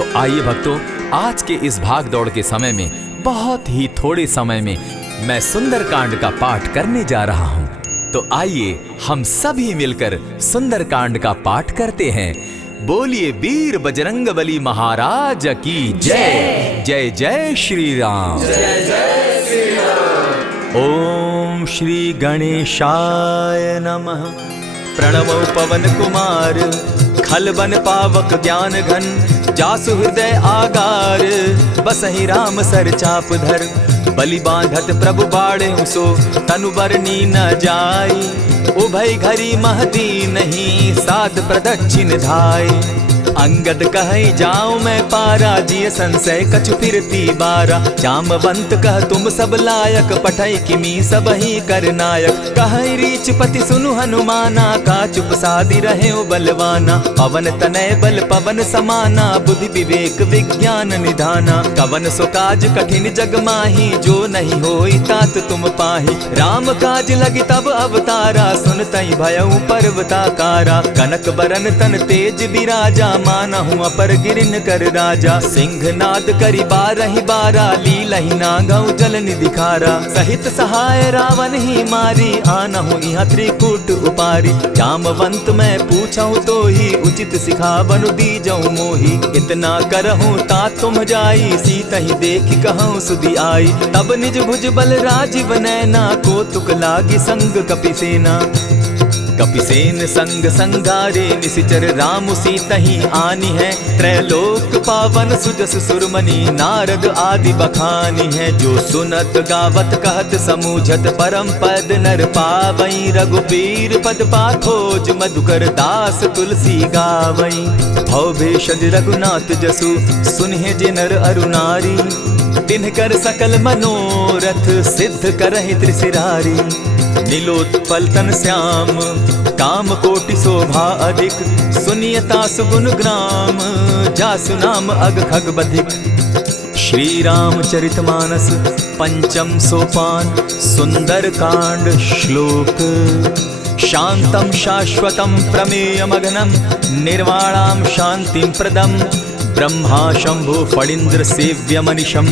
तो आइए भक्तों, आज के इस भाग दौड़ के समय में बहुत ही थोड़े समय में मैं सुंदरकांड का पाठ करने जा रहा हूँ। तो आइए हम सभी मिलकर सुंदरकांड का पाठ करते हैं। बोलिए वीर बजरंगबली महाराज की जय। जय जय श्री राम। जय जय श्री राम। ओम श्री गणेशाय नमः। प्रणवो पवन कुमार, खलबन पावक ज्ञान घन, जासु हृदय आगार, बसहि राम सर चाप धर, बलि बांधत प्रभु बाढ़े सो, तनु बरनी न जाई, उभय घरी महती नहीं, साध प्रदक्षिण धाई। अंगद कहे जाऊं मैं पारा, जिय संशय कछु फिरती बारा, जामवंत कह तुम सब लायक, पठै किमी सब ही कर नायक। कहे रीच पति सुनु हनुमाना, का चुप सादी रहे बलवाना, पवन तनय बल पवन समाना, बुद्धि विवेक विज्ञान निधाना। कवन सो काज कठिन जग माही, जो नहीं होई तात तुम पाही। राम काज लगी तब अवतारा, सुनतई भयउ पर्वताकारा। कनक बरन तन तेज बिराजा, मानहु अपर गिरिन कर राजा। सिंह नाद करि बारहि बारा, लीलहि नागौ जल निधि खारा। सहित सहाय रावण ही मारी, आनहु इहाँ त्रिकूट उपारी। जामवंत मैं पूछऊं तो ही, उचित सिखावनु दीजऊं मोही। इतना करहूं ता तुम जाई, सीतहि देखि कहूं सुधि आई। तब निज भुज बल राजीव नैना, को तुक लागी संग कपिसेना। कपिसेन संग संगारे, निशिचर राम सीतहि आनी है। त्रैलोक पावन सुजस सुरमणि, नारद आदि बखानी है। जो सुनत गावत कहत समूझत, परम पद नर पावई। रघुबीर पद पाखोज, मधुकर दास तुलसी गावई। भव भेषज रघुनाथ जसु, सुनहि जे नर अरु नारी। तिनकर सकल मनोरथ, सिद्ध करहि त्रिशिरारी। नीलोत्पल तन श्याम, काम कोटि शोभा अधिक। सुनियता सुगुन ग्राम, जासु नाम अग खग बधिक। श्री रामचरित मानस पंचम सोपान, सुंदर कांड श्लोक। शांतम शाश्वतम प्रमेयमग्नं, निर्वाणां शांतिं प्रदम्। ब्रह्मा शंभु फणीन्द्र सेव्य मनिशं,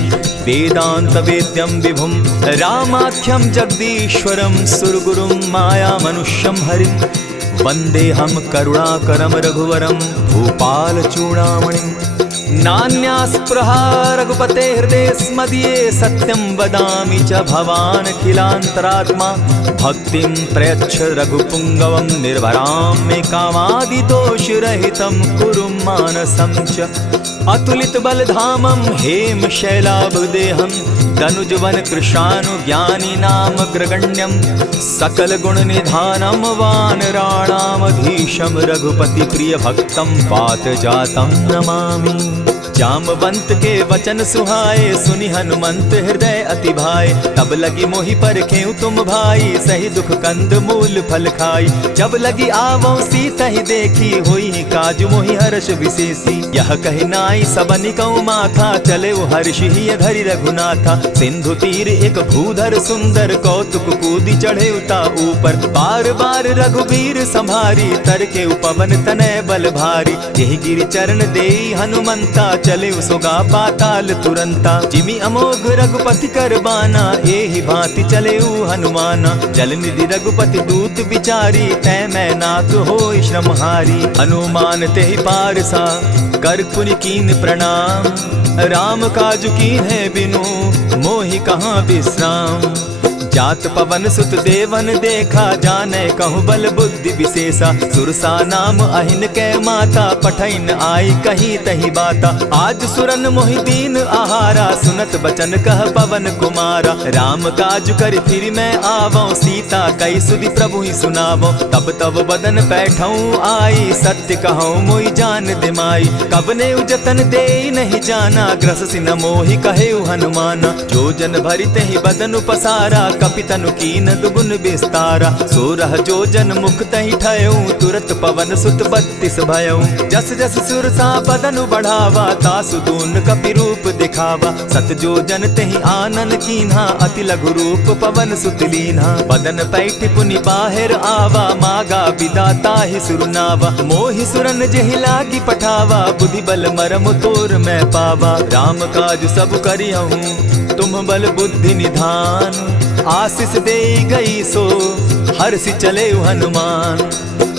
वेदांत वेद्यं विभुं। रामाख्यं जगदीश्वरं, सुरगुरुं माया मनुष्यं हरिं। वन्देऽहं करुणाकरं रघुवरं, भूपाल चूडामणिम्। नान्यास्पृहा रघुपते हृदये स्मदीये, सत्यं वदामि च भवान् किलान्तरात्मा। भक्तिं प्रयच्छ रघुपुङ्गवं, निर्भरां मे कामादिदोषरहितं, कुरु मानसं च। अतुलित बलधामं हेम शैलाभदेहं, तनुजवन कृशानु ज्ञानी नाम ग्रगण्यं। सकल गुण निधानं वानराणामधीशं, रघुपति प्रिय भक्तं वात जातं नमामि। जामवंत के वचन सुहाए, सुनि हनुमंत हृदय अति भाए। तब लगी मोहि परखेउ तुम भाई, सही दुख कंद मूल फल खाई। जब लगी आवो सीतहि देखी, होई काज मोहि हर्ष विशेषी। यह कहि नाई सबनि कौ माथा, चले हर्ष ही धरि रघुनाथा। सिंधु तीर एक भूधर सुंदर, कौतुक कूदी चढ़े उता ऊपर। बार बार रघुबीर संभारी, तर के पवन तनय बल भारी। यही गिरि चरण देई हनुमंता, चले सोगा पाताल तुरंता। जिमि अमोघ रघुपति कर बाना, एहि भांति चले हनुमाना। जल निधि रघुपति दूत बिचारी, तै मैं नाथ होई श्रमहारी। हनुमान तेहि पारसा, कर पुनि कीन प्रणाम। राम काज कीन है बिनु, मोहि कहाँ विश्राम। जात पवन सुत देवन देखा, जाने कहूँ बल बुद्धि विशेषा। सुरसा नाम अहिन कै माता, पठैन आई कही तही बाता। आज सुरन मोहि दीन आहारा, सुनत बचन कह पवन कुमारा। राम काज कर फिर मैं आवऊं, सीता कई सुधि प्रभु ही सुनावो। तब तब बदन पैठऊं आई, सत्य कहूँ मोहि जान दिमाई। कबने उजतन दे नहीं जाना, ग्रस सिन मोहि कहे हनुमाना। जो जन भरित ही बदन पसारा, कपितनु कीन दुगुन विस्तारा। 16 जोजन मुख तहि ठयऊ, तुरत पवन सुत 32 भयऊ। जस जस सुरसा बदनु बढ़ावा, तासु दून कपि रूप दिखावा। 7 जोजन तेहि आनन कीन्हा, अति लघु रूप पवन सुत लीन्हा। बदन पैठ पुनि बाहिर आवा, मागा विदाता ही सुरनावा। मोहि सुरन जेहि लागी पठावा, बुद्धि बल मरम तोर मैं पावा। राम काज सब करियहूँ, तुम बल बुद्धि निधान। आशीष दे गई सो हर्षि चले हनुमान।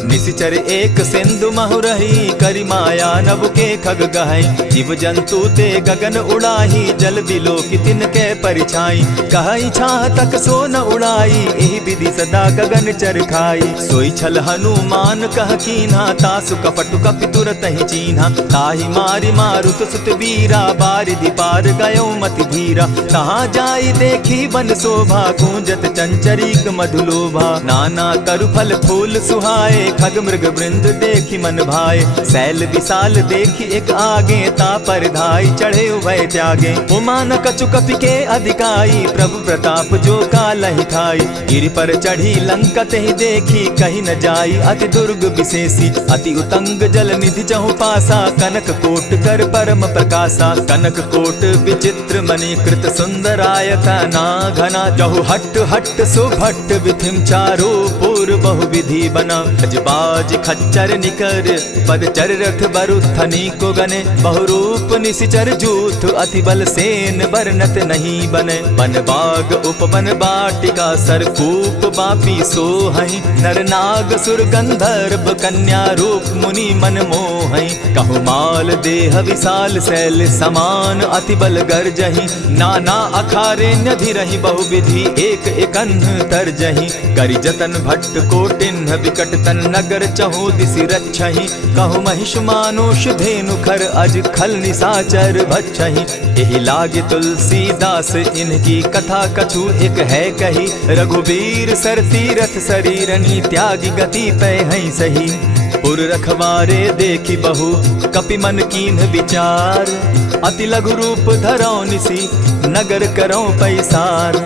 निशिचर एक सिंधु महु रही, करि माया नभ के खग गहई। जीव जंतु ते गगन उड़ाही, जल बिलो की तिनके परिछाई। कहई छाह तक सो न उड़ाई, एहि विधि सदा गगन चर खाई। सोई छल हनुमान कह कीन्हा, तासु कपटु कपि तुरत ही चीन्हा। ताहि मारि मारुत सुत वीरा, बारिधि पार गयो मति धीरा। कहाँ जाई देखी वन शोभा, गूंजत चंचरीक मधुलोभा। नाना तरु फल फूल सुहाए, खग मृग वृंद देखी मन भाए। शैल विशाल देखी एक आगे, तापर धाई चढ़े उभय त्यागे। उमान कछु कपि के अधिकाई, प्रभु प्रताप जो कालहि ठाई। गिरि पर चढ़ी लंका तेहि देखी, कहीं न जाई अति दुर्ग विशेषी। अति उतंग जल निधि चहु पासा, कनक कोट कर परम प्रकाशा। कनक कोट विचित्र मणि कृत सुंदरायता ना घना। जहु हट हट सुभट विधिम चारो पूर्व बहु विधि बना। बाज खच्चर निकर पद चर रथ बरुथनी को गने। बहुरूप निशिचर जूथ अति बल सेन बरनत नहीं बने। बन बाग उपवन बाटिका सरकूप बापी सोहई। नर नाग सुर गंधर्व कन्या रूप मुनि मन मोहई। कहु माल देह विशाल शैल समान, अति बल गर्जही। नाना अखारे न्यधिरहि बहुविधि, एक एकन्ह तरजही। करि जतन भट्ट कोटिन्ह विकट तन नगर चहु दिसि रक्षहि। कहु महिष मानुष धेनु खर, अज खल निसाचर भक्षहि। एहि लागे तुलसीदास इनकी कथा, कछु एक है कही। रघुबीर सर तीरथ शरीरनी, त्यागी गति पै हई सही। पुर रखवारे देखी बहु, कपि मन कीन्ह विचार। अति लघु रूप धरौ निसी, नगर करौ पैसार।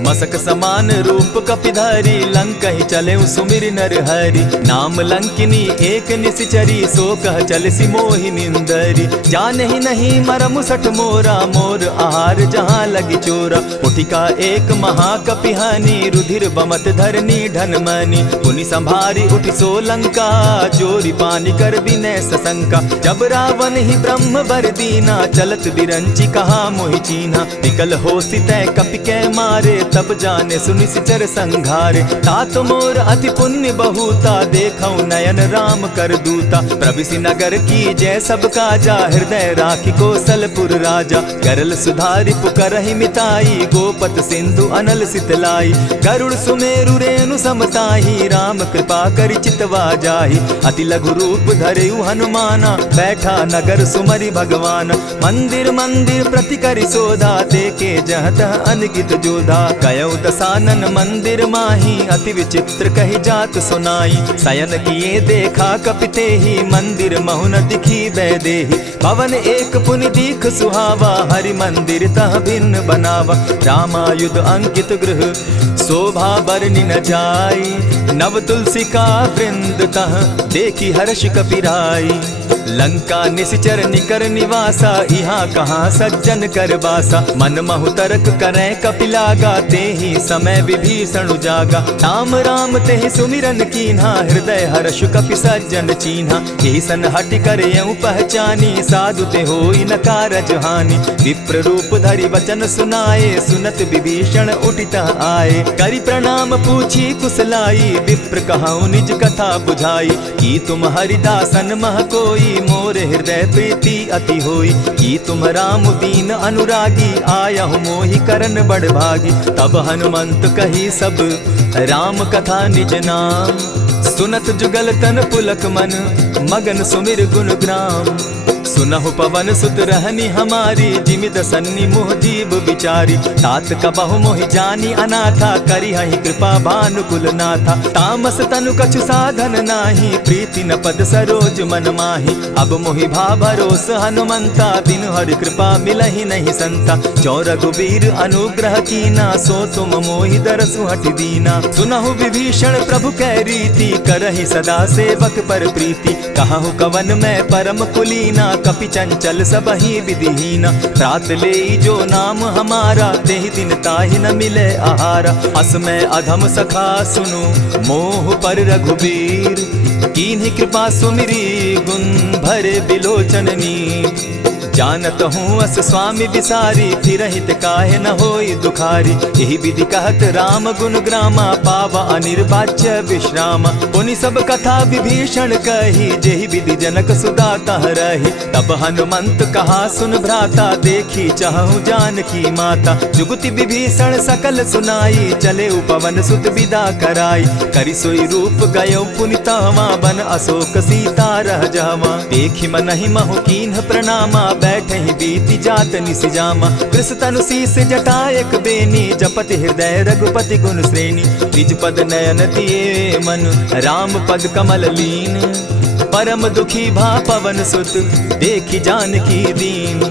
मसक समान रूप कपिधारी, लंकहि चले सुमिर नर हरि। नाम लंकिनी एक निशिचरी, सो कह चल सी मोहि निंदरी। जानहि नहीं मरम सठ मोरा, मोर आहार जहाँ लगी चोरा। उठिका एक महाकपिहानी, रुधिर बमत धरनी ढन मनी। पुनि संभारी उठि सो लंका, जोरी पानी कर विनय सशंका। जब रावण ही ब्रह्म बर दीना, चलत बिरंची कहा मोहि चीन्हा। निकल होसि तै कपि कै मारे, तब जाने सुनिशिचर संघारे। तात मोर अति पुण्य बहुता, देखऊं नयन राम कर दूता। प्रविशि नगर की जय सब काजा, हृदय राखी कौशलपुर राजा। करल सुधारि पुकरहि मिताई, गोपत सिंधु अनल सितलाई। गरुड़ सुमेरु रेणु समताही, राम कृपा करि चितवा जाहि। अति लघु रूप धरेउ हनुमाना, बैठा नगर सुमरि भगवान। मंदिर मंदिर प्रति करि सोधा, देखे जहत अनगित जोधा। गयो दसानन मंदिर माही, अति विचित्र कही जात सुनाई। शयन किए देखा कपिते ही, मंदिर महु न दिखी वैदेही। भवन एक पुनि दीख सुहावा, हरि मंदिर तह भिन्न बनावा। रामायुध अंकित गृह, शोभा बरनि न जाई। नव तुलसी का वृंद तह, देखी हर्ष कपिराई। लंका निशिचर निकर निवासा, यहाँ कहाँ सज्जन कर बासा। मन महु तर्क करै कपिलागा, तेहि समय विभीषण जागा। राम राम तेहि सुमिरन कीन्हा, हृदय हर्ष कपि सज्जन चीन्हा। ईसन हटि कर यूं पहचानी, साधु ते होई न कारज हानि। विप्र रूप धरि वचन सुनाए, सुनत विभीषण उठित आए। करि प्रणाम पूछी कुशलाई, विप्र कहऊँ निज कथा बुझाई। की तुम हरिदासन मह कोई, मोरे हृदय प्रीति अति होई। की तुम राम दीन अनुरागी, आयहु मोहि करन बड़ भागी। तब हनुमंत कही सब राम कथा निज नाम। सुनत जुगल तन पुलक मन, मगन सुमिर गुण ग्राम। सुनहु पवन सुत रहनी हमारी, जिमि दसन्नी मोह जीव विचारी। तात कबहु मोहि जानी अनाथा, करी हहि कृपा भानुकुल नाथा। तामस तनु कछु साधन नाही, प्रीति न पद सरोज मन माही। अब मोहि भा भरोस हनुमंता, बिनु हरि कृपा मिलहि नहीं संता। जो रघुबीर अनुग्रह कीना, सो तुम मोहि दरसु हठि दीना। सुनहु विभीषण प्रभु कै रीति, करहि सदा सेवक पर प्रीति। कहु कवन मैं परम कुलीना, कपि चंचल सबहि विधिहीना। त्रात लेई जो नाम हमारा, तेहि दिन ताहि न मिले आहारा। अस मैं अधम सखा सुनु, मोह पर रघुबीर। कीन्ही कृपा सुमिरी, गुण भरे बिलोचन नीर। जानत हूँ अस स्वामी विसारी, फिर हित काहे न होई दुखारी। यही विधि कहत राम गुण ग्रामा, पावा अनिर्वाच्य विश्राम। पुनि सब कथा विभीषण कही, जेहि विधि जनक सुता तह रही। तब हनुमंत कहा सुन भ्राता, देखी चाहूँ जानकी माता। जुगति विभीषण सकल सुनाई, चले पवन सुत विदा कराई। करि सोई रूप गयो पुनि तहवा, बन अशोक सीता रह जावा। देखी मनहि महु कीन्ह प्रणामा, बैठे ही बीती जात निसिजामा। कृष तनु शीस जटायक बेनी, जपति हृदय रघुपति गुण श्रेणी। निज पद नयन दिए मन, राम पद कमल लीन। परम दुखी भा पवन सुत, देखी जानकी दीन।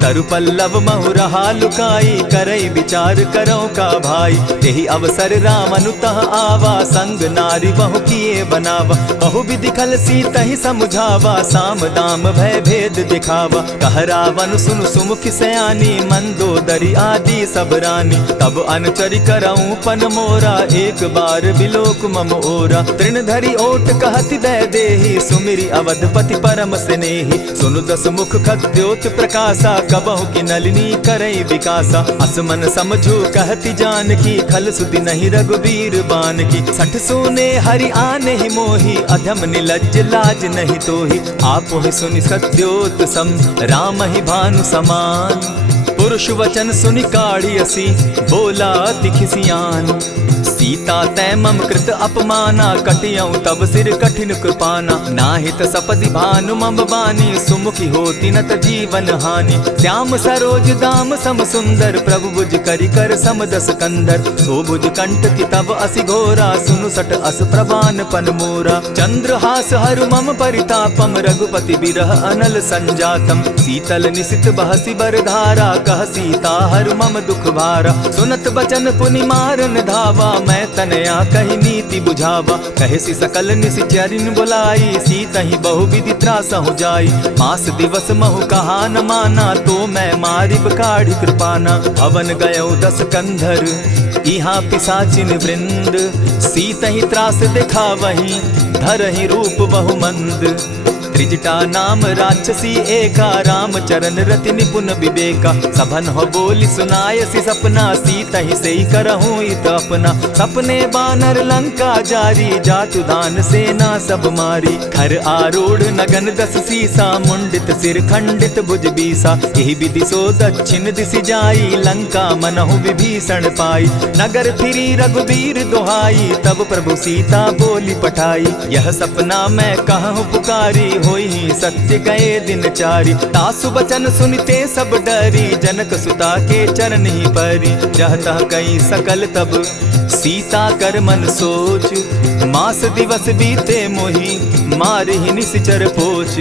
तरु पल्लव महु रहा लुकाई, करई विचार करो का भाई। यही अवसर राम अनुतः आवा, संग नारी बहु किए बनावा। बहु विधि खल सीतहि समुझावा, साम दाम भय भेद दिखावा। कह रावण सुनु सुमुख सयानी, मंदोदरी आदि सब रानी। तब अनुचरि करऊं पन मोरा, एक बार बिलोक मम ओरा। तृण धरि ओट कहति दय देहि, सुमिरि अवधपति परम स्नेही। सुनु दस मुख खद्योत प्रकाशा, कबहु की नलिनी करई विकासा। असमन समझो कहती जानकी, खल सुधि नहीं रघुबीर बान की। सठ सोने हरि आने ही मोही, अधम निलज्ज लाज नहीं तोही। आप ही सुनि सत्योत सम, राम ही भानु समान। पुरुष वचन सुनि काढ़ी असी, बोला अति खिसियान। सीता तै मम कृत अपमाना, कटियऊं तब सिर कठिन कृपाना। नाहित सपदि भानु मम बानी, सुमुखी होती न त जीवन हानि। श्याम सरोज दाम सम सुंदर, प्रभु भुज करि कर सम दस कंधर। सो भुज कंठ की तब असि घोरा, सुनु सट अस प्रवान पन मोरा। चंद्रहास हरु मम परितापम, रघुपति बिरह अनल संजातम। शीतल निशित बहसी बरधारा, कह सीता हरु मम दुख भारा। सुनत बचन पुनि मारन धावा, मैं तनया कही नीति बुझावा। कहे सी सकल निश्चरिन बुलाई, सीतहि बहु विधि त्रास हो जाई। मास दिवस महु कहा न माना, तो मैं मारिब काढ़ी कृपाना। हवन गयो दस कंधर, इहाँ पिशाचिन वृंद। सीतहि त्रास दिखावहि, धरहि रूप बहु मंद। त्रिजटा नाम राक्षसी एका, राम चरण रति निपुण विवेका। सभन हो बोली सुनायसी सपना, सीतहि सेई करहूँ इत अपना। सपने बानर लंका जारी, जातु दान सेना सब मारी। खर आरूढ़ नगन दस सीसा, मुंडित सिर खंडित भुज बीसा। यही विधि सो दक्षिण दिशि जाई, लंका मनहु विभीषण पाई। नगर फिरी रघुबीर दुहाई, तब प्रभु सीता बोली पठाई। यह सपना मैं कहूँ पुकारी, होई सत्य गए दिन चारी। तासु बचन सुनते सब डरी, जनक सुता के चरण ही परी। जहता कई सकल तब सीता कर मन सोच, मास दिवस बीते मोही, मार ही निश्चर पोच।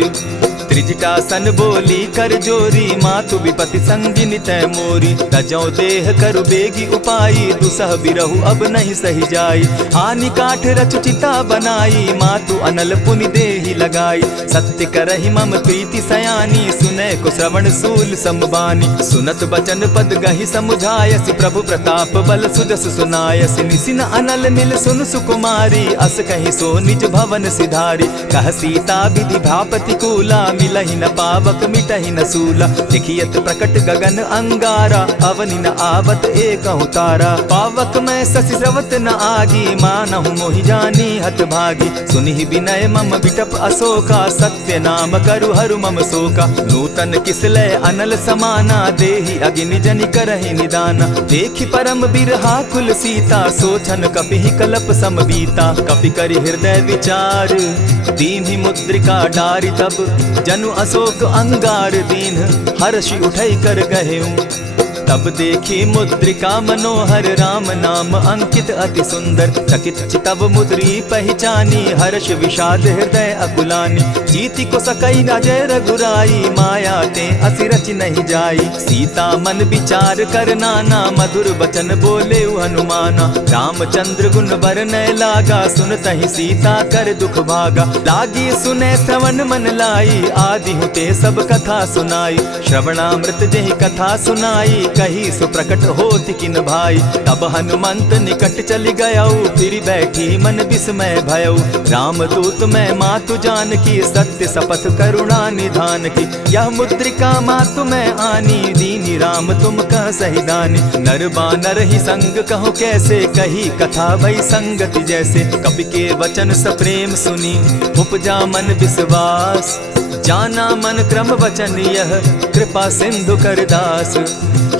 त्रिजटा सन बोली कर जोरी, मातु विपति संगिनी तै मोरी। तजौ देह करु बेगी उपाई, दुसह बिरहु अब नहीं सही जाई। हानि काठ रचचिता बनाई, मातु अनल पुनि देहि लगाई। सत्य करहि मम प्रीति सयानी, सुनै को श्रवण सूल समबानी। सुनत बचन पद गहि समुझायसि, प्रभु प्रताप बल सुजस सुनायसि। निसिन अनल मिल सुन सुकुमारी, अस कहि सो निज भवन सिधारी। कह सीता विधि भापति कूला, मिलहि न पावक मिटहि न सूला। देखियत प्रकट गगन अंगारा, अवनि न आवत एकहु तारा। पावक मैं शशि स्रवत न आगी, मानहु मोहि जानी हत भागी। सुनिहि विनय मम बिटप अशोका, सत्य नाम करु हरु मम शोका। नूतन किसलय अनल समाना, देहि अगिनि जनि करहि निदाना। देखि परम बिरहा कुल सीता, सोचन कपिहि कलप सम बीता। कपि करि हृदय विचार, दीन्हि मुद्रिका डारि तब जनु अशोक अंगार दीन, हर्षि उठै कर गहेऊ। तब देखी मुद्रिका मनोहर, राम नाम अंकित अति सुंदर। चकित चितव मुद्री पहचानी, हर्ष विषाद हृदय अकुलानी। जीति को सकई अजय रघुराई, माया ते असि रचि नहीं जाई। सीता मन विचार कर नाना, मधुर बचन बोले हनुमाना। रामचंद्र गुण बरनय लागा, सुनतहि सीता कर दुख भागा। लागी सुने श्रवण मन लाई, आदि हुते सब कथा सुनाई। श्रवणामृत जेहि कथा सुनाई, कही सो प्रकट होति किन भाई। तब हनुमंत निकट चली गयऊ, फिर बैठी मन विस्मय भयऊ। रामदूत मैं मातु जान की, सत्य शपथ करुणा निधान की। यह मुद्रिका मातु मैं आनी, दीनी राम तुम कह सही दानी। नर बानर ही संग कहो कैसे, कही कथा भई संगति जैसे। कपि के वचन सप्रेम सुनी, उपजा मन विश्वास। जाना मन क्रम वचन यह, कृपा सिंधु कर दास।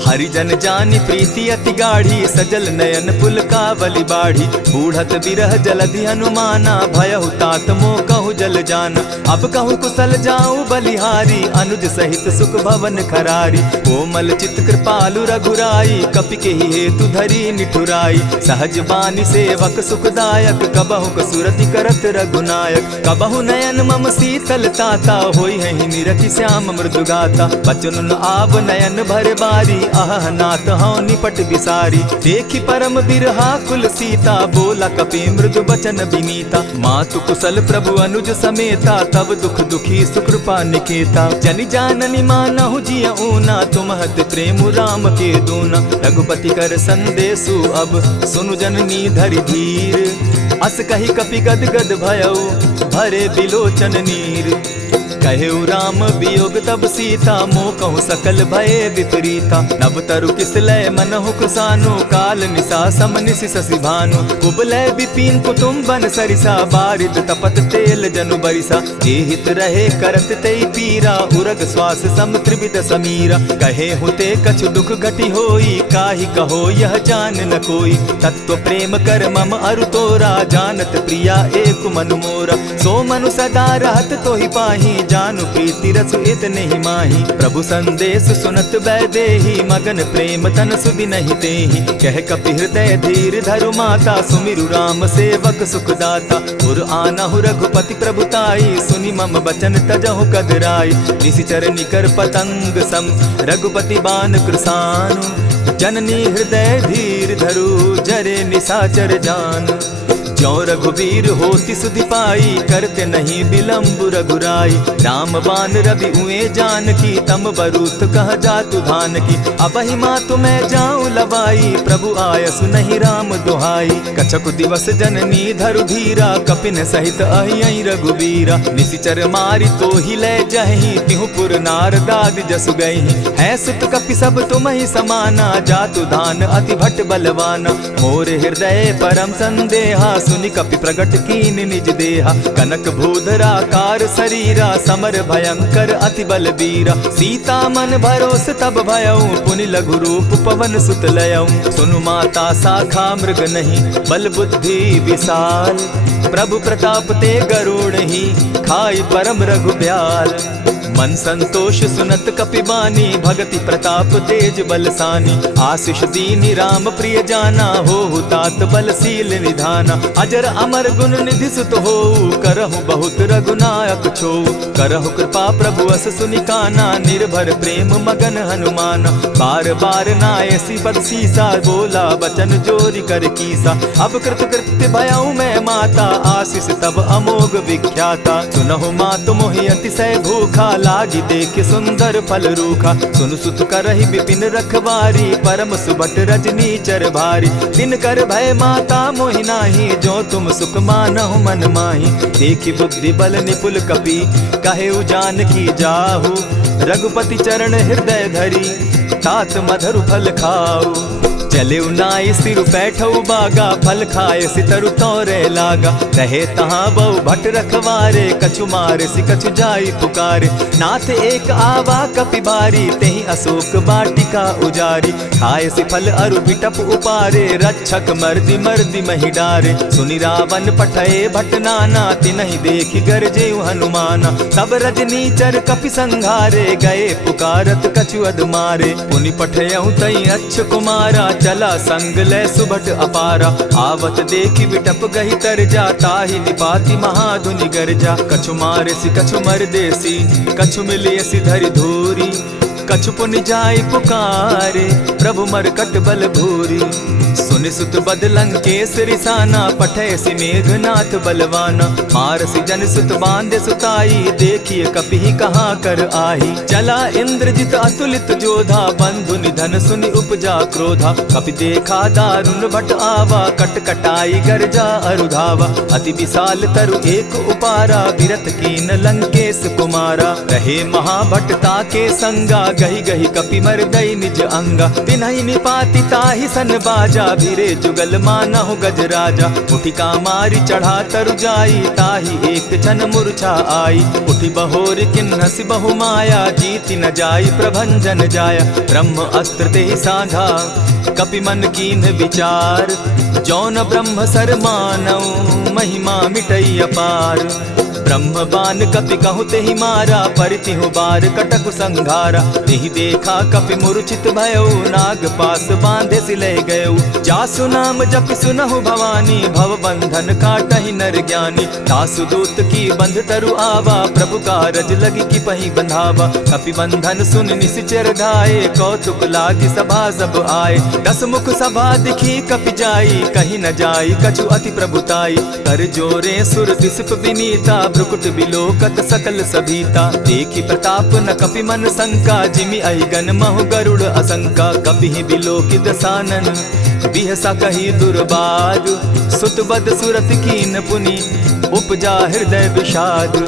हरिजन जानी प्रीति अति गाढ़ी, सजल नयन पुलकावली बाढ़ी। बूढ़त बिरह जलधि हनुमाना, भयहु तात मोह कहु जल जाना। अब कहु कुशल जाऊं बलिहारी, अनुज सहित सुख भवन खरारी। कोमल चित कृपालु रघुराई, कपि के ही हेतु धरी निठुराई। सहज बानी सेवक सुखदायक, कबहु कसुरति करत रघुनायक। कबहु नयन मम शीतल ताता, होई है निरखि श्याम मृदु गाता। बचन आव नयन भर बारी, आह नाथ हौ निपट बिसारी। देखी परम बिरहा कुल सीता, बोला कपि मृदु बचन विनीता। मातु कुशल प्रभु अनुज समेता, तब दुख दुखी सुकृपा निकेता। जनि जाननि मानहु जिय ऊना, तुमहत प्रेम राम के दूना। रघुपति कर संदेशु अब, सुनु जननी धरि धीर। अस कही कपि गद गद भयऊ, भरे बिलोचन नीर। कहेउ राम वियोग तब सीता, मोह कहु सकल भये विपरीता। नव तरु किस लय मनहु कृसानु, काल निशा सम निशि शशि भानु। कुबलय विपिन कुटुम्बन सरिसा, बारिद तपत तेल जनु बरिसा। जे हित रहे करत तेई पीरा, उरग श्वास सम त्रिविध समीरा। कहे हुते कछु दुख घटी होई, काहि कहो यह जान न कोई। तत्व प्रेम कर मम अरु तोरा, जानत प्रिया एक मनु मोरा। सो मनु सदा रहत तोहि पाही, जानु प्रीति रसु इतने ही माही। प्रभु संदेश सुनत वैदेही, मगन प्रेम तन सुधि नहीं तेहि। कह कपि हृदय धीर धरु माता, सुमिरु राम सेवक सुखदाता। उर आनहु रघुपति प्रभुताई, सुनि मम बचन तजहु कदराई। निशिचर निकर पतंग सम, रघुपति बान कृसानु। जननी हृदय धीर धरु, जरे निशाचर जान। ज्यों रघुवीर होति सुधि पाई, करते नहीं विलम्ब रघुराई। राम बान रवि उए जानकी, तम बरूथ कह जातु धान की। अबहि मातु मैं जाऊं लवाई, प्रभु आयसु नहीं राम दुहाई। कछक दिवस जननी धरु धीरा, कपिन सहित अहियहि रघुबीरा। निशिचर मारि तो ही लय जहि, तिहु पुर नारदादि जसु गहि। है सुत कपि सब तुमहि समाना, जातु धान अति भट बलवाना। मोर हृदय परम संदेहा, सुनि कपि प्रगट कीन निज देहा। कनक भूधराकार शरीरा, समर भयंकर अति बलबीरा। सीता मन भरोस तब भयऊ, पुनि लघु रूप पवन सुत लयऊ। सुनु माता शाखा मृग नहीं, बल बुद्धि विशाल। प्रभु प्रताप ते गरुड़ ही, खाई परम रघुब्याल। मन संतोष सुनत कपिबानी, भगति प्रताप तेज बलसानी। आशीष दीनी राम प्रिय जाना, हो तात बलशील निधाना। अजर अमर गुण निधि सुत हो, करहु बहुत रघुनायक छो। करहु कृपा प्रभु अस सुनिकाना, निर्भर प्रेम मगन हनुमाना। बार बार नायसी पद सीसा, बोला बचन जोरी कर कीसा। अब कृत कृत्य भयऊ मैं माता, आशीष तब अमोघ विख्याता। सुनहु मातु मोहि अतिशय भूखा, लागी देख सुंदर फल रूखा। सुन सुत करहि विपिन रखवारी, परम सुबट रजनी चर भारी। दिन कर भय माता मोहि नाही, जो तुम सुख मानहु मन माही। देखी बुद्धि बल निपुल कपि, कहेउ जानकी जाहु। रघुपति चरण हृदय धरी, तात मधुर फल खाऊ। चले उनाई सिर बैठऊ बागा, फल खाए सितरु तौरे लागा। रहे तहाँ बहु भट रखवारे, कछु मारे सि कछु जाई पुकारे। नाथ एक आवा कपि बारी, तेहि अशोक बाटिका उजारी। खाए सि फल अरु बिटप उपारे, रक्षक मर्दि मर्दि महि डारे। सुनि रावण पठए भट नाना, तिनहि देखि गरजे हनुमाना। सब रजनीचर कपि संघारे, गए पुकारत कछु अध मारे। पुनि पठयहु तई अच्छ कुमारा, चला संग लै सुभट अपारा। आवत देखि बिटप गहि तरजा, ताहि निपाति महाधुनि गरजा। कछु मारे सि कछु मरदेसी, कछु मिलियसि धरि धूरी। कछु पुनि जाई पुकारे, प्रभु मरकट बल भूरी। सुनि सुत बद लंकेश रिसाना, पठय सि मेघनाथ बलवाना। मार सि जन सुत बांधे सुताई, देखिए कपि कहाँ कर आही। चला इंद्रजित अतुलित जोधा, बंधु निधन सुनि उपजा क्रोधा। कपि देखा दारुण भट आवा, कट कटाई गरजा अरुधावा। अति विशाल तरु एक उपारा, बिरत कीन लंकेश कुमारा। रहे महाभटता के संगा, गही गही कपि मरदई निज अंगा। तिन्हि निपाति ताहि सन बाजा, भिरे जुगल मानहु गजराजा। उठिका मारी चढ़ा तरु जाई, ताहि एक छन मूर्छा आई। उठि बहोर किन्हसि बहु माया, जीति न जाई प्रभंजन जाया। ब्रह्म अस्त्र तेहि साधा, कपि मन कीन विचार। जौन ब्रह्म सर मानऊ, महिमा मिटई अपार। ब्रह्म बान कपि कहु तेहि मारा, परितिहु बार कटक संघारा। तेहि देखा कपि मूर्छित भयउ, नाग पास बांधे सि ले गयउ। जासु नाम जपि सुनहु भवानी, भव बंधन काटहि नर ज्ञानी। तासु दूत की बंध तरु आवा, प्रभु कारज लगी कि पहि बंधावा। कपि बंधन सुन निसिचर धाये, कौतुक लागी सभा सब आए। दस मुख सभा दिखी कपि जाई, कहीं न जाई कछु अति प्रभुताई। कर जोरे सुर दिसप विनीता, भ्रुकुट बिलोकत सकल सभीता। देखि प्रताप न कपि मन शंका, जिमि अहिगन महु गरुड़ असंका। कपि बिलोकि दसानन, बिहसा कही दुर्बाद। सुत बद सुरत कीन पुनि, उपजा हृदय विषाद।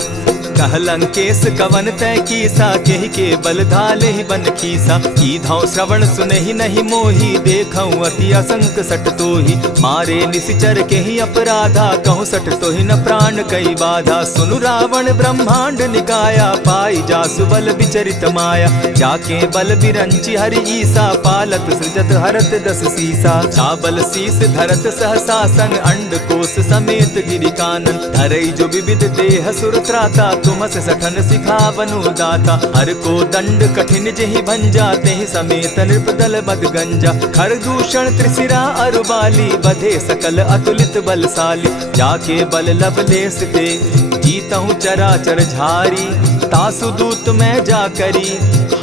कह लंकेश कवन तय कीसा, केहि के बल धाले ही बन खीसा। कीधौ श्रवण सुनहि नहीं मोही, देखऊं अति असंक सट तोही। मारे निसिचर केहि अपराधा, कहूँ सट तोहि न प्राण कई बाधा। सुनु रावण ब्रह्मांड निकाया, पाई जासु बल विचरित माया। जाके बल बिरंचि हरि ईसा, पालत सृजत हरत दस सीसा। चाबल शीस धरत सहसासन, अंड कोश समेत गिरि कानन। धरई जो विविध देह सुर त्राता, तुमस सठन सिखावनु दाता। हर को दंड कठिन जेहि भंजा, तेहि समेत नृपदल बद गंजा। खर दूषण त्रिशिरा अरुबाली, बधे सकल अतुलित बलशाली। जाके बल लवलेस ते, जीतहु चराचर झारी। तासु दूत मैं जा करी,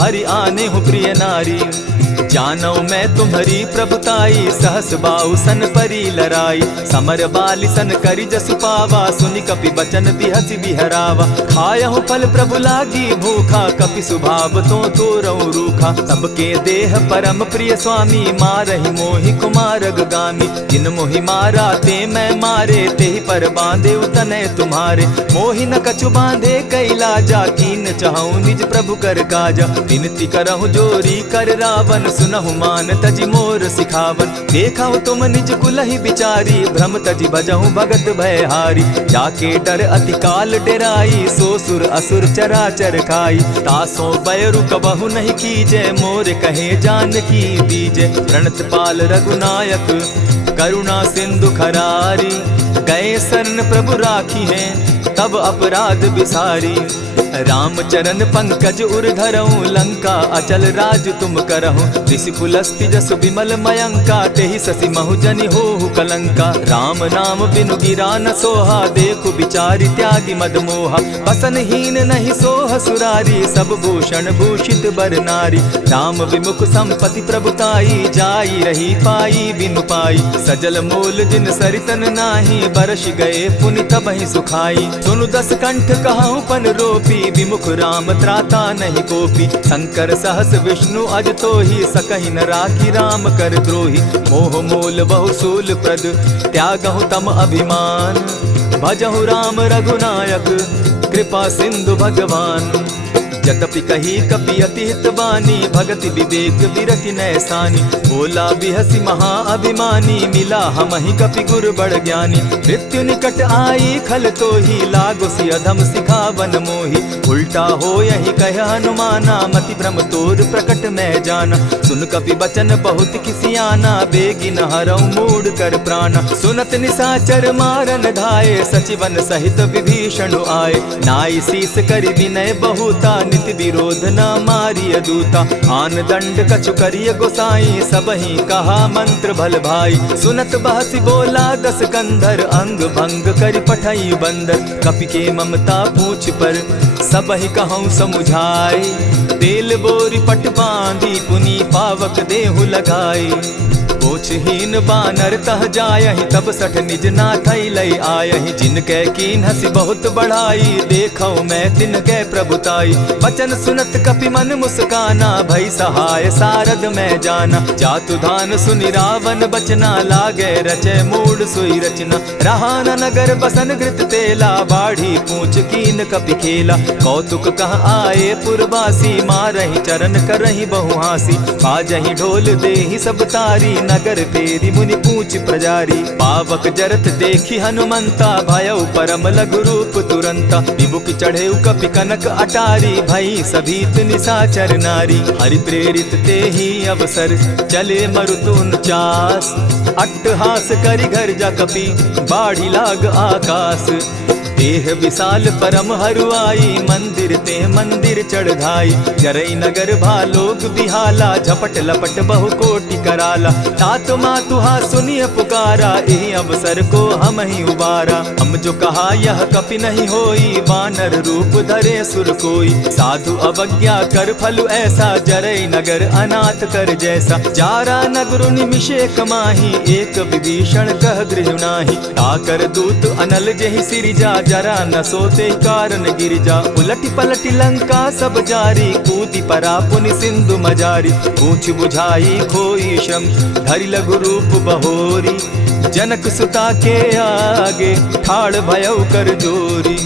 हरि आने हूँ प्रिय नारी। जानौ मैं तुम्हारी प्रभुताई, सहस बाहु सन परी लराई। समर बाली सन करि जसु पावा, सुनि कपि बचन बिहसि बिहरावा। खायहु फल प्रभु लागी भूखा, कपि सुभाव तो तोरऊ रूखा। सबके देह परम प्रिय स्वामी, मारहि मोहि कुमारग गामी। जिन मोहि मारा ते मैं मारे, तेहि पर बांधे उतने तुम्हारे। मोहि न कछु बांधे कैलाजा, कीन चहु निज प्रभु कर काजा। विनती करहु जोरी कर रावण, सुनहु मान तजि मोर सिखावन। देखहु तुम निज कुलहि बिचारी, भ्रम तजि भजहु भगत भयहारी। जाके डर अति काल डेराई, सो सुर असुर चराचर खाई। तासो बैरु कबहु नहीं कीजे, मोर कहे जानकी दीजे। प्रणत पाल रघुनायक, करुणा सिंधु खरारी। गए शरण प्रभु राखी हैं, तब अपराध बिसारी। राम चरण पंकज उर धरऊं, लंका अचल राज तुम करहूं। ऋषि पुलस्ति जसु विमल मयंका, तेहि ससि महु जनि होहु कलंका। राम नाम बिनु गिरा न सोहा, देखु बिचारी त्यागी मद मोहा। बसनहीन नहीं सोह सुरारी, सब भूषण भूषित बर नारी। राम विमुख संपति प्रभुताई, जाई रही पाई बिनु पाई। सजल मोल जिन सरितन नाही, बरस गए पुनि तबहि सुखाई। सुनु दस कंठ कहूँ पन रोपी, विमुख राम त्राता नहीं कोपी। शंकर सहस विष्णु अज तो ही, सकहि न राखी राम कर द्रोही। मोह मोल बहुसूल प्रद, त्यागहु तम अभिमान। भजहु राम रघुनायक, कृपा सिंधु भगवान। यद्यपि कही कपि अति हितवानी, भगति विवेक विरति नैसानी। बोला बिहसी महा अभिमानी, मिला हमहि कपि गुर बड़ ज्ञानी। मृत्यु निकट आई खल तो ही, लागो सि अधम सिखावन मोही। उल्टा हो यही कह हनुमाना, मति भ्रम तोर प्रकट मैं जाना। सुन कपि बचन बहुत किसियाना, बेगी न हरऊ मूड कर प्राणा। सुनत निशाचर मारन धाये, सचिवन सहित विभीषण आए। नाई शीस करि विनय बहुता, नित विरोध न मारिय दूता। आन दंड कछु करिय गोसाई, सबहि कहा मंत्र भल भाई। सुनत बहसी बोला दस कंधर, अंग भंग करि पठई बंदर। कपि के ममता पूछ पर, सबहि कहूँ समुझाए। तेल बोरी पट बांधी, पुनि पावक देहु लगाई। पोछहीन बानर तह जायहि, तब सठ निज नाथै लई आयहि। जिनकै कीन हसी बहुत बढ़ाई, देखौ मैं तिनकै प्रभुताई। बचन सुनत कपि मन मुस्काना, भई सहाय सारद मैं जाना। जातु धान सुनि रावण बचना, लागे रचय मूड सोई रचना। रहा न नगर बसन घृत तेला, बाढ़ी पूछ कीन कपि खेला। कौतुक कह आए पुरवासी, मारहि चरण करहि बहुहासी। बाजहि ढोल देहि सब तारी, नगर तेरी मुनि पूछ प्रजारी। पावक जरत देखी हनुमंता, भयउ परम लघु रूप तुरंता। विमुख चढ़े कपि कनक अटारी, भई सभीत निशाचर नारी। हरि प्रेरित ते ही अवसर, चले मरुतुन चास। अट्टहास करि घर जा कपि, बाढ़ी लाग आकाश। देह विशाल परम हरुआई, मंदिर ते मंदिर चढ़ाई। जरई नगर भालोग बिहाला, झपट लपट बहु कोटि कराला। तात मातुहा सुनिय पुकारा, एहि अवसर को हम ही उबारा। हम जो कहा यह कपि नहीं होई, वानर रूप धरे सुर कोई। साधु अवज्ञा कर फल ऐसा, जरई नगर अनाथ कर जैसा। जारा नगर निमिषे कमाही, एक विभीषण कह गृह नाही। ताकर दूत अनल जेहि सिरिजा, जरा न सोते कारण गिरिजा। उलटी पलटी लंका सब जारी, कूदी परा पुनि सिंधु मजारी। पूछ बुझाई खोई श्रम, धरि लघु रूप बहोरी। जनक सुता के आगे, ठाड़ भयउ कर जोरी।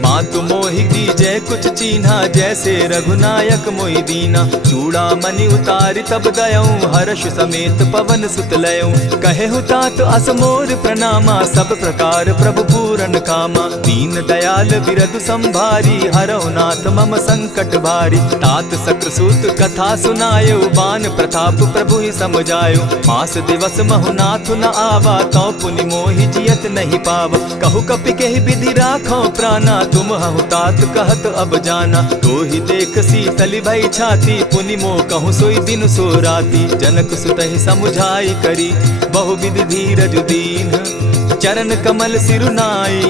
मातु मोहि दीजै कुछ चीन्हा, जैसे रघुनायक मोहि दीना। चूड़ा मणि उतारि तब दयऊँ, हर्ष समेत पवन सुत लयऊँ। कहे तात असमोर प्रणामा, सब प्रकार प्रभु पूरन कामा। दीन दयाल बिरदु संभारी, हरहु नाथ मम संकट भारी। तात सक्रसूत कथा सुनायो, बान प्रताप प्रभु ही समझायो। मास दिवस महु नाथ न आवा, तौ पुनि मोहि जियत नहीं पावा। कहु कपि केहि विधि राखो प्राणा, तुम हहु तात कहत अब जाना। तो ही देख शीतली भई छाती, पुनि मो कहूँ सोई दिन सो राती। जनक सुतहि समुझाई करी, बहु विधि धीरज दीन। चरण कमल सिरुनाई,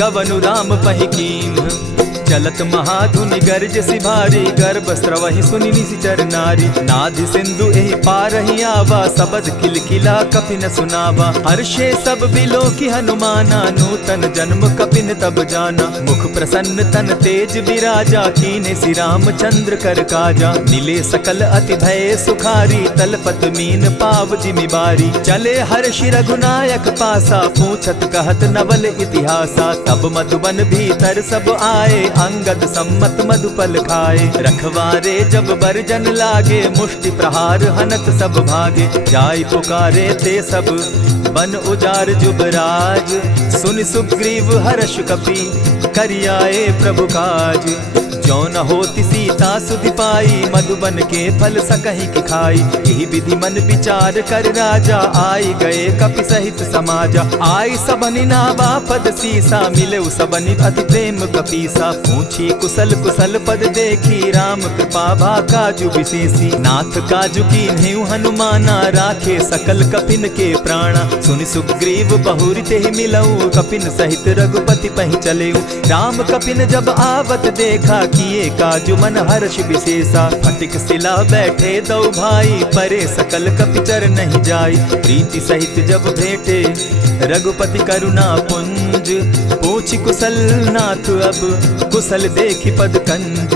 गवनु राम पहि कीन्ह। चलत महाधुनि गर्ज सिभारी, गर्भ स्रवहि सुनि निशिचर नारी। नाधि सिंधु एहि पारहि आवा, सबद किलकिला कपि न सुनावा। हर्षे सब बिलोकी हनुमाना, नूतन जन्म कपिन तब जाना। मुख प्रसन्न तन तेज विराजा, कीने श्री रामचंद्र कर काजा। मिले सकल अति भय सुखारी, तलपत मीन पाव जिमि बारी। चले हर्षि रघुनायक पासा, पूछत कहत नवल इतिहासा। तब मधुबन भीतर सब आए, अंगद सम्मत मधुपल खाए। रखवारे जब बरजन लागे, मुष्टि प्रहार हनत सब भागे। जाय पुकारे ते सब, बन उजार जुबराज। सुन सुग्रीव हर्ष कपि, करियाए प्रभु काज। जो न होती सीता सुधि पाई, मधुबन के फल सकहि कि खाई। यही विधि मन विचार कर राजा, आई गए कपि सहित समाजा। आई सबनि नावा पद सीसा, मिले सबनि अति प्रेम कपीसा। पूछी कुशल कुशल पद देखी, राम कृपा भा काजु विशेषी। नाथ काजु कीन्हेउ हनुमाना, राखे सकल कपिन के प्राणा। सुनि सुग्रीव बहुरि तेहि मिलऊ, कपिन सहित रघुपति पहि चलेऊ। राम कपिन जब आवत देखा, किए काजु मन हर्ष विशेषा। फटिक सिला बैठे दो भाई, परे सकल कपिचर नहीं जाई। प्रीति सहित जब भेटे, रघुपति करुणा पुंज। पूछ कुशल नाथ अब, कुशल देखि पद कंज।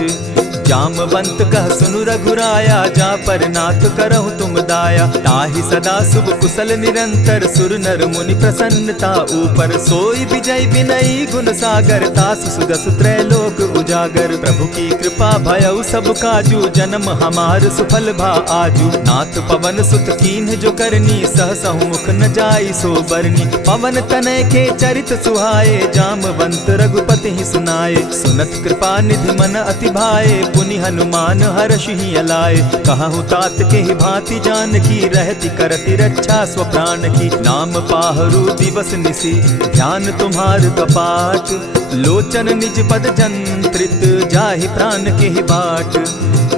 जामवंत कह सुनु रघुराया, जा पर नाथ करहु तुम दाया। ताहि सदा शुभ कुशल निरंतर, सुर नर मुनि प्रसन्नता ऊपर। सोई विजय विनयी गुण सागर, तास सुदस त्रैलोक उजागर। प्रभु की कृपा भयउ सब काजू, जन्म हमार सुफल भा आजू। नाथ पवन सुत कीन्ह जो करनी, सहसहु मुख न जाई सो बरनी। पवन तनय के चरित सुहाए, जामवंत रघुपति ही सुनाए। सुनत कृपा निधि मन अति भाए, पुनि हनुमान हर्षि ही अलाए। कहूँ तात के ही भांति जान की, रहती करती रक्षा स्व प्राण की। नाम पाहरु दिवस निसी, ध्यान तुम्हार कपाट। लोचन निज पद जंत्रित, जाहि प्राण के ही बाट।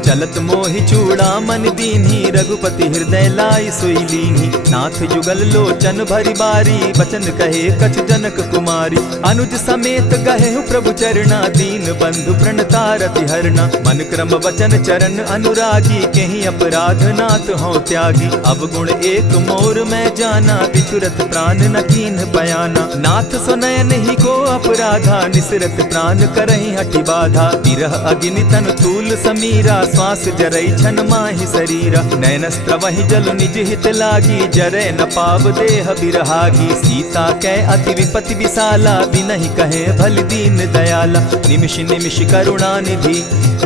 चलत मोहि चूड़ामन दीन्ही, रघुपति हृदय लाई सोई लीन्ही। नाथ जुगल लोचन भरी बारी, बचन कहे कछ जनक कुमारी। अनुज समेत गहे प्रभु चरणा, दीन बंधु प्रणतारति हरना। मन क्रम वचन चरण अनुरागी, कहीं अपराध नाथ हो त्यागी। अब गुण एक मोर मैं जाना, बिछुरत प्राण न कीन्ह बयाना। नाथ सुनयन ही को अपराधा, निसरत प्राण करहि हठि बाधा। विरह अग्नि तन तूल समीरा, श्वास जरई छन माहि शरीरा। नयनस्त्र वही जल निज हित लागी, जरै न पाव देह बिरहागी। सीता कै अति विपति विशाला, बिनहि कहे भल दीन दयाला। निमिष निमिष करुणा निधि,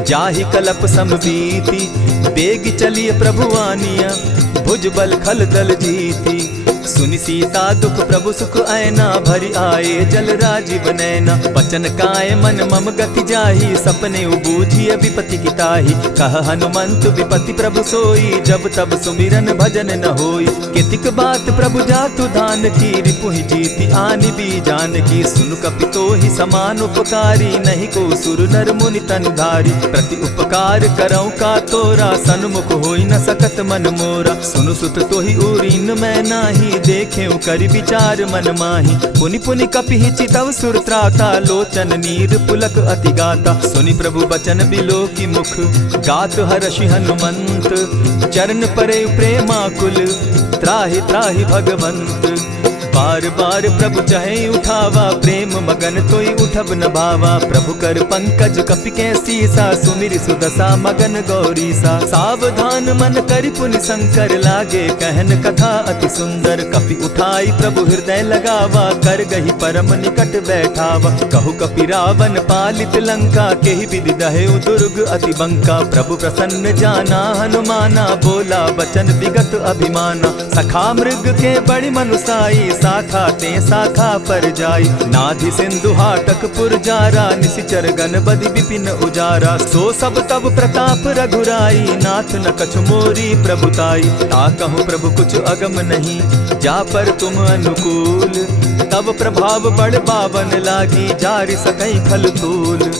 जाहि कलप समबीति। बेग चलिए प्रभु आनिया, भुज बल खल दल जीती। सुनि सीता दुख प्रभु सुख ऐना, भरि आए जल राजीव नैना। बचन काय मन मम गति जाहि, सपने बूझिय विपति की ताहि। कह हनुमंत विपति प्रभु सोई, जब तब सुमिरन भजन न होई। कितिक बात प्रभु जातु धान की, रिपुहि जीति आनि भी जान की। सुनु कपितो ही समान उपकारी, नहीं को सुर नर मुनि तनुधारी। प्रति उपकार करऊँ का तोरा, सन्मुख होई न सकत मन मोरा। सुनु सुत तोहि उरीन मैं नाही, देखे करि विचार मन माही। पुनि पुनि कपिहि चितव सुर त्राता, लोचन नीर पुलक अति गाता। सुनि प्रभु बचन बिलो की मुख, गात हर्षि हनुमंत। चरण परे प्रेमाकुल, त्राहि त्राहि भगवंत। बार बार प्रभु चाहे उठावा, प्रेम मगन तोई उठब न भावा। प्रभु कर पंकज कपि के सीसा, सुमिरि सुदशा मगन गौरीसा। सावधान मन करि पुनि शंकर, लागे कहन कथा अति सुंदर। कपि उठाई प्रभु हृदय लगावा, कर गही परम निकट बैठावा। कहु कपि रावण पालित लंका, केहि विधि दहेउ दुर्ग अति बंका। प्रभु प्रसन्न जाना हनुमाना, बोला बचन विगत अभिमाना। सखा मृग के बड़ि मनुसाई, शाखा ते शाखा पर जाई। नाधि सिंधु हाटक पुर जारा, निशिचर गण बदि विपिन उजारा। सो सब तब प्रताप रघुराई, नाथ न कछु मोरी प्रभुताई। ताकहु प्रभु कुछ अगम नहीं, जा पर तुम अनुकूल। तब प्रभाव बड़ पावन लागी, जारि सकई खल तूल।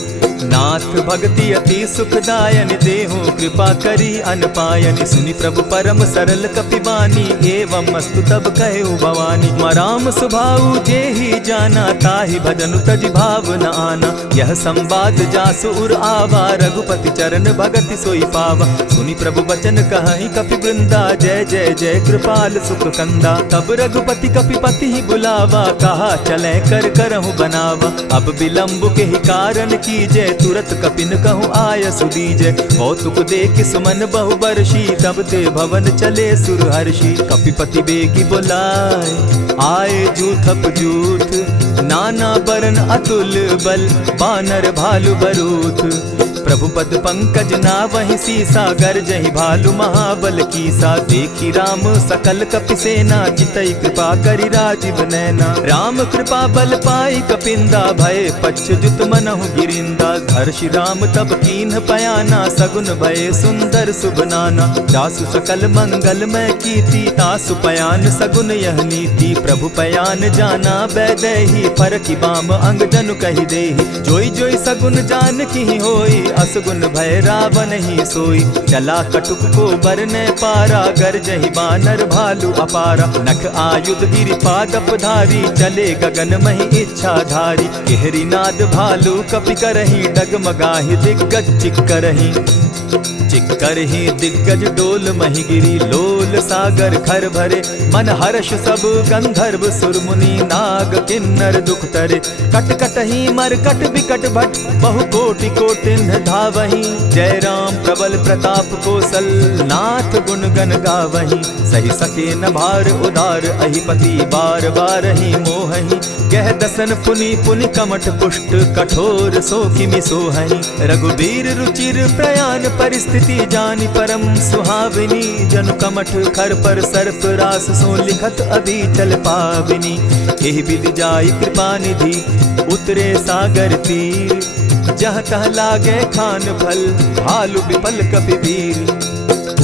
नाथ भक्ति अति सुखदायन, देहु कृपा करी अनपायन। सुनि प्रभु परम सरल कपिबानी, एवं मस्तु तब कहु भवानी। मराम सुभाऊ जेहि जाना, ताहि भजनु तज भाव न आना। यह संवाद जासु उर आवा, रघुपति चरण भगति सोई पावा। सुनि प्रभु बचन कहहि कपि वृंदा, जय जय जय कृपाल सुख कंदा। तब रघुपति कपिपति ही बुलावा, कहा चले कर करहु बनावा। अब विलंब के ही कारण कीजय, तुरत कपिन कहूँ आय सुदीजय। कौतुक देख सुमन बहु बरसी, तब ते भवन चले सुर हर्षि। कपिपति बेगी बुलाए, आए जूथप जूथ। नाना बरन अतुल बल, बानर भालु बरूथ। प्रभु पद पंकज नावहि सीसा, गर्जहि भालु महाबल कीसा। देखी राम सकल कपिसेना, चितई कृपा करि राजीव नैना। राम कृपा बल पाई कपिंदा, भय पच्युत मनहु गिरिंदा। हर्षि राम तब कीन्ह पयाना, सगुन भय सुंदर शुभ नाना। जासु सकल मंगल मैं कीर्ति, तासु पयान सगुन यह नीति। प्रभु पयान जाना बैदेही, फरकि बाम अंग जनु कहि देहि। जोई जोई सगुन जान की होई, असगुन भय रावण ही सोई। चला कटुक को बरने पारा, गर्जहि बानर भालु अपारा। नख आयुध गिरि पादप धारी, चले गगन महि इच्छा धारी। केहरी नाद भालु कपि करहि, डगमगाहि दिग्गज चिक्करहि। चिक्करहि दिग्गज डोल महि गिरी, लोल सागर खर भरे। मन हर्ष सब गंधर्व सुर मुनि, नाग किन्नर दुख तरे। कट कटहि मरकट विकट भट, बहु कोटि कोटिन्ह धावहीं, जय राम प्रबल प्रताप कौशल नाथ गुण गण गावहीं। सही सके न भार उदार अहिपति बार बार ही मोहहीं। कह दसन पुनि पुनि कमठ पुष्ट कठोर सो किमि सोहहीं। रघुबीर रुचिर प्रयाण परिस्थिति जानि परम सुहाविनी। जनु कमठ खर पर सर्प रास सो लिखत अभी चल पाविनी। एहि विधि जाई कृपा निधि उतरे सागर तीर। जहाँ तह लागे खान फल भालु विपल कपिवीर।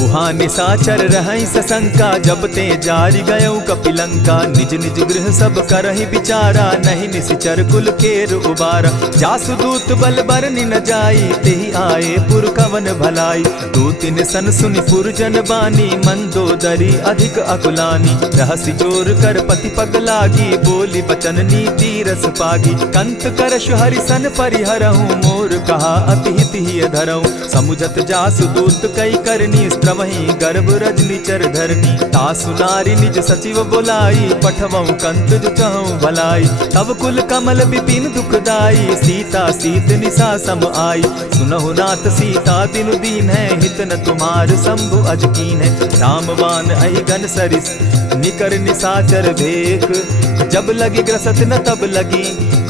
उहाँ निशाचर रहई सशंका जब ते जारि गयौ कपिलंका। निज निज गृह सब करहि विचारा नहीं निशिचर कुल केर उबारा। जासु दूत बल बरनि न जाई तेहि आए पुर कवन भलाई। दूतिन सन सुनि पुरजन बानी मंदोदरी अधिक अकुलानी। रहसि जोर कर पति पग लागी बोली बचन नीति रस पागी। कंत करश हरि सन परिहरहु मोर कहा अति हित ही धरहु। समुझत जासु दूत कई करनी वहीं गर्भ रजनी चर धरनी। तासु नारी निज सचिव बोलाई पठवऊ कंत जो चहु भलाई। तब कुल कमल विपिन दुखदाई सीता सीत निशा सम आई। सुनहु नाथ सीता बिनु दीन है हित न तुम्हार शंभु अजकीन है। रामवान अहि गन सरिस निकर निशाचर भेक। जब लगी ग्रसत न तब लगी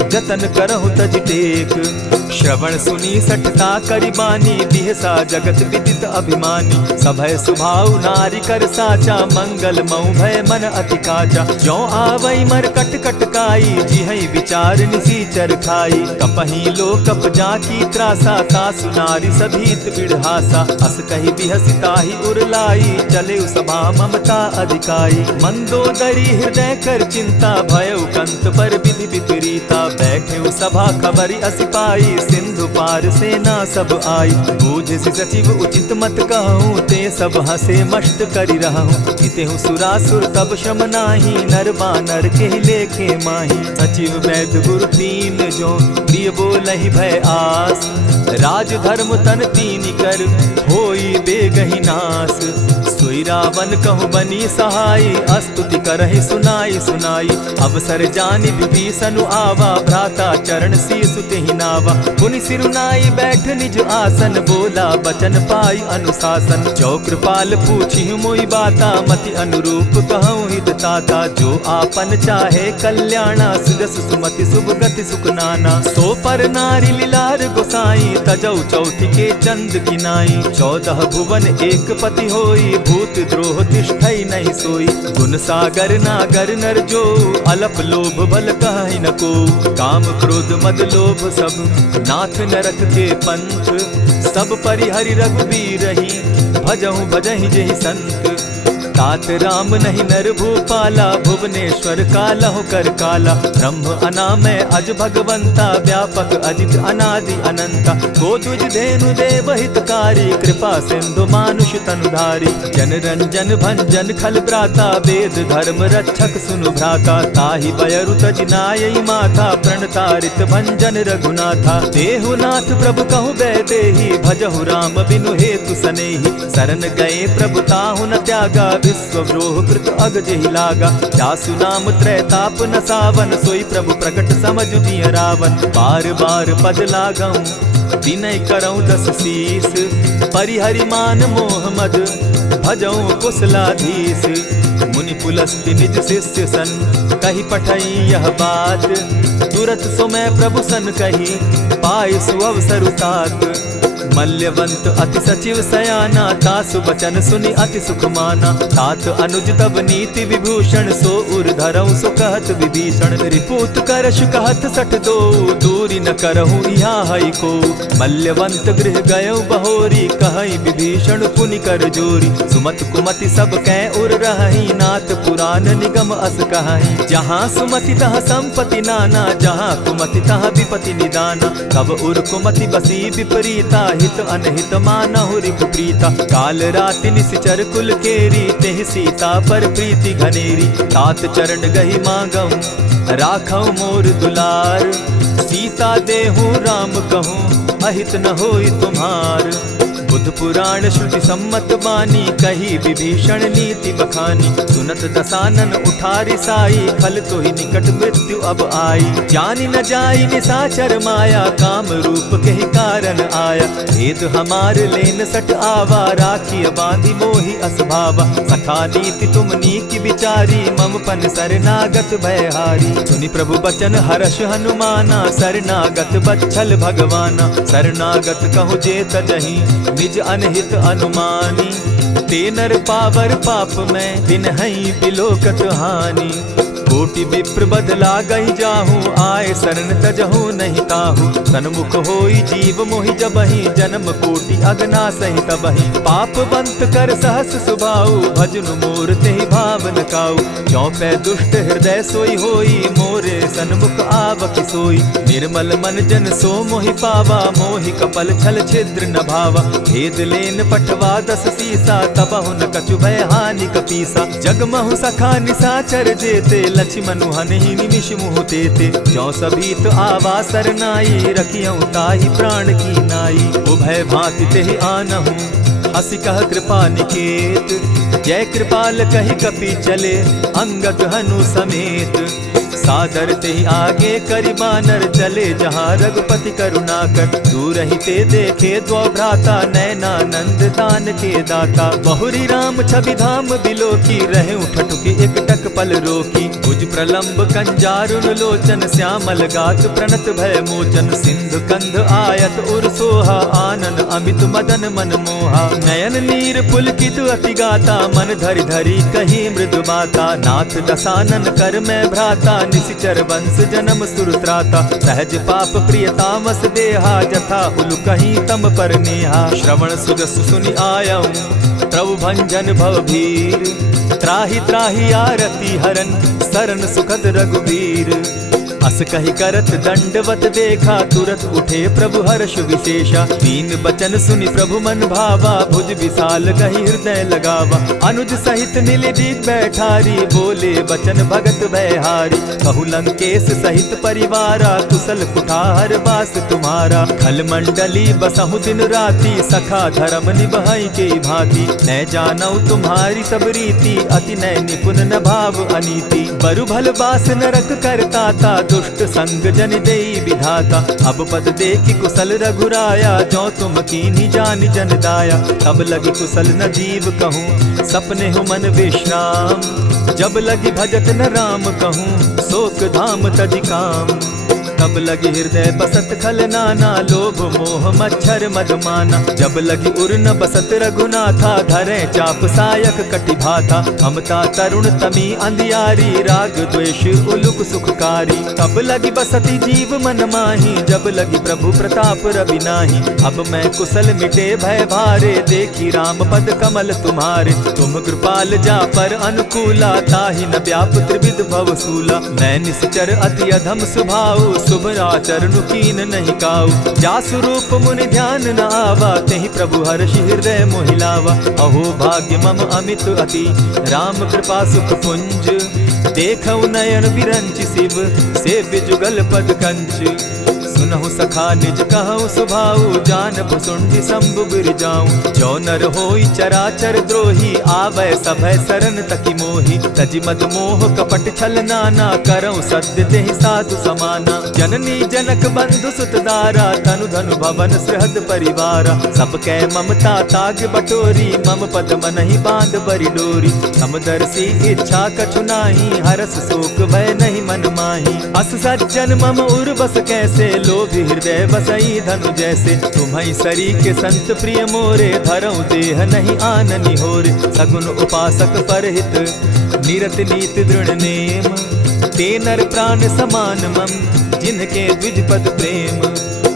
जतन करहु तज टेक। श्रवण सुनी सठता करिबानी बिहसा जगत विदित अभिमानी। सभय सुभाव नारी कर साचा मंगल मऊ भय मन अति काचा। जो आवई मर कट कट काई जिहई विचार निसीचर खाई। कपही लो कप जाकी त्रासा तासु नारी सभीत बिढ़ासा। अस कही बिहसिता ही उरलाई चले सभा ममता अधिकाई। मंदोदरी हृदय कर चिंता भयउ कंत पर विधि विपरीता। बैठे सभा खबरी असिपाई सिंधु पार सेना सब आई। बूझि सचिव उचित मत कहूँ ते सब हसे मस्त करि रहूँ। इतेहु सुरासुर तब शम नाही नर बानर के लेखे माही। सचिव वैद्य गुरु तीन जो प्रिय बोलहि भय आस। राज धर्म तन तीन कर होई बेगहि नास। सोई रावण कहु बनी सहाय अस्तुति करहि सुनाई सुनाई। अवसर जानि विभीषण आवा भ्राता चरण शीसु तेहि नावा। पुनि सिरुनाई बैठ निज आसन बोला बचन पाई अनुशासन। जो कृपाल पूछि मोई बाता मति अनुरूप कहूँ हित ताता। जो आपन चाहे कल्याणा सुजस सुमति शुभ गति सुख नाना। सो पर नारी लीलार गोसाई तजौ चौथि के चंद किनाई। 14 भुवन एक पति होई भूत द्रोह तिष्ठई नहीं सोई। गुण सागर नागर नर जो अलप लोभ बल कहि न को। काम क्रोध मद लोभ सब नाथ नरक के पंथ। सब परिहरि रघुबीर रही भजहु भजहि जेहि संत। तात राम नहीं नर भूपाला भुवनेश्वर कालहु कर काला। ब्रह्म अनामय अज भगवंता व्यापक अजित अनादि अनंता। गोदुज धेनु देव हितकारी कृपा सिंधु मानुष तनुधारी। जन रंजन भंजन खल भ्राता वेद धर्म रक्षक सुनु भ्राता। ताहि बयरु तज नायई माथा प्रणतारित भंजन रघुनाथा। देहुनाथ प्रभु कहु बैदेहि भजहु राम बिनु हेतु सनेहि। शरण गए प्रभु ताहु न त्यागा विश्वव्रोह कृत अग जेहि लागा। जासु नाम त्रैताप न सावन सोई प्रभु प्रकट समझ जिय रावण। बार बार पद लागऊं विनय करऊं 10 शीस। परिहरि मान मोह मद भजऊं कुशलाधीश। मुनि पुलस्ति निज शिष्य सन कही पठई यह बात। तुरत सो मैं प्रभु सन कही पाए सुअवसर तात। मल्यवंत अति सचिव सयाना तासु बचन सुनि अति सुख माना। तात अनुज तब नीति विभूषण सो उर धरऊं सो कहत विभीषण। रिपुत करश कहत सठ दो दूरी न करहु यहाँ हई को। मल्यवंत गृह गयो बहोरी कहई विभीषण पुनि कर जोरी। सुमत कुमति सब कै उर रहई नाथ पुराण निगम अस कहई। जहाँ सुमति तह संपति नाना जहाँ कुमति तह विपति निदाना। तब उर कुमति बसी विपरीता हित अनहित मानहु रिपु प्रीता। काल राति निशिचर कुल केरी तेहि सीता पर प्रीति घनेरी। तात चरण गही मांगऊं राखऊं मोर दुलार। सीता देहूं राम कहूं अहित न होई तुम्हार। बुद्ध पुराण श्रुति सम्मत बानी, कही विभीषण नीति बखानी। सुनत दसानन उठारी साई, खल तो ही निकट मृत्यु अब आई। जानी न जाई निशाचर माया, काम रूप के ही कारण आया। भेद हमार लेन सट आवा, राखी बांधी मोहि असभावा। सखा नीति तुम नीकी विचारी, मम पन शरणागत भयहारी। सुनि प्रभु बचन हर्ष हनुमाना, शरणागत बच्छल भगवाना। शरणागत कहु जे तजहि, निज अनहित अनुमानी। ते नर पावर पाप में, दिन हई बिलोकत हानि। कोटि विप्र बदला गई जाहू, आए शरण तजहू नहीं ताहू। सन्मुख होई जीव मोहि जबहि, जन्म कोटि अगना सहि तबहि। पाप बंत कर सहस सुभाऊ, भजनु मोर तेहि भाव न काऊ। चौपै दुष्ट हृदय सोई होई, मोरे सन्मुख आवक सोई। निर्मल मन जन सो मोहि पावा, मोहि कपल छल छिद्र न भावा। भेद लेन पठवा 10 सीसा, तबहु न कछु भय हानि कपीसा। जगमहु सखा निशाचर जेते, लक्ष्मण हनहि निमिष मुह तेते। ज्यों सभीत आवा सरनाई, रखियौ ताहि प्राण की नाई। उभय भांति तेहि आनहु, हसी कह कृपा निकेत। जय कृपाल कहि कपि चले, अंगद हनु समेत। सादर तेहि आगे करि बानर, चले जहाँ रघुपति करुणाकर। दूर ही ते देखे द्वौ भ्राता, नयनानंद दान के दाता। बहुरी राम छवि धाम बिलोकी, रहे ठठुकी एक टक पल रोकी। भुज प्रलंब कंजारुन लोचन, श्यामल गात प्रणत भय मोचन। सिंधु कंध आयत उर सोहा, आनन अमित मदन मन मोहा। नयन नीर पुलकित अति गाता, मन धरि धरि कही मृदु बाता। नाथ दसानन कर मैं भ्राता, निशिचर वंश जन्म सुरत्राता। सहज पाप प्रियतामस देहा, जथा उलु कहीं तम पर नेहा। श्रवण सुजस सुनि आयऊं, प्रभु भंजन भवभीर। त्राहि त्राहि आरती हरन, सरन सुखद रघुबीर। अस कहि करत दंडवत देखा, तुरत उठे प्रभु हर्ष विशेषा। दीन बचन सुनि प्रभु मन भावा, भुज विशाल कहि हृदय लगावा। अनुज सहित नीलदीप बैठारी, बोले बचन भगत भयहारी। कहु लंकेश सहित परिवारा, कुशल कुठार बास तुम्हारा। खल मंडली बसहु दिन राति, सखा धर्म निभाई के भांति। न जानौ तुम्हारी सब रीति, अति नय निपुण न भाव अनीति। बरु भल बास नरक करताता, दुष्ट संग जन देई विधाता। अब पद देखि कुशल रघुराया, जो तुम कीन्ही जानि जन दाया। तब लगी कुशल न जीव कहूँ, सपने हो मन विश्राम। जब लगी भजत न राम कहूँ, शोक धाम तज काम। तब लगी हृदय बसत खल नाना, लोभ मोह मच्छर मदमाना। जब लगी उर न बसत रघुनाथा, धरे चाप सायक कटि भाथा। ममता तरुण तमी अंधियारी, राग द्वेष उलुक सुखकारी। तब लगी बसती जीव मन माही, जब लगी प्रभु प्रताप रवि नाही। अब मैं कुशल मिटे भय भारे, देखी राम पद कमल तुम्हारे। तुम कृपाल जा पर अनुकूला, ताहि न व्याप त्रिविध भवसूला। मैं निश्चर अति अधम स्वभाव, शुभ आचरण कीन नहीं काऊ। जासु रूप मुनि ध्यान न आवा, तेहि प्रभु हर्षि हृदय मोहिलावा। अहो भाग्य मम अमित अति, राम कृपा सुख पुंज। देखऊ नयन विरंचि शिव, सेव्य जुगल पद कंच। सुनहु सखा निज कहु सुभाऊ, जानब सुंडि शंभु गिर जाऊं। जो नर होई चराचर द्रोही, आवे सभय शरण तकी मोही। तजि मद मोह कपट छल नाना, करऊं सत्य तेहि साधु समाना। जननी जनक बंधु सुत दारा, तनु धनु भवन सृहद परिवारा। सब कै ममता ताग बटोरी, मम पद मनहि बांध बरि डोरी। समदर्शी इच्छा कछु नाही, हरस शोक भय नहीं मन माही। अस सज्जन मम उर बस कैसे, लोभी हृदय बसई धनु जैसे। तुम्हि सरी के संत प्रिय मोरे, धरऊं देह नहीं आननि होरे। सगुन उपासक परहित, निरत नीत दृढ़ नेम। ते नर प्राण समान मम, जिनके द्विज पद प्रेम।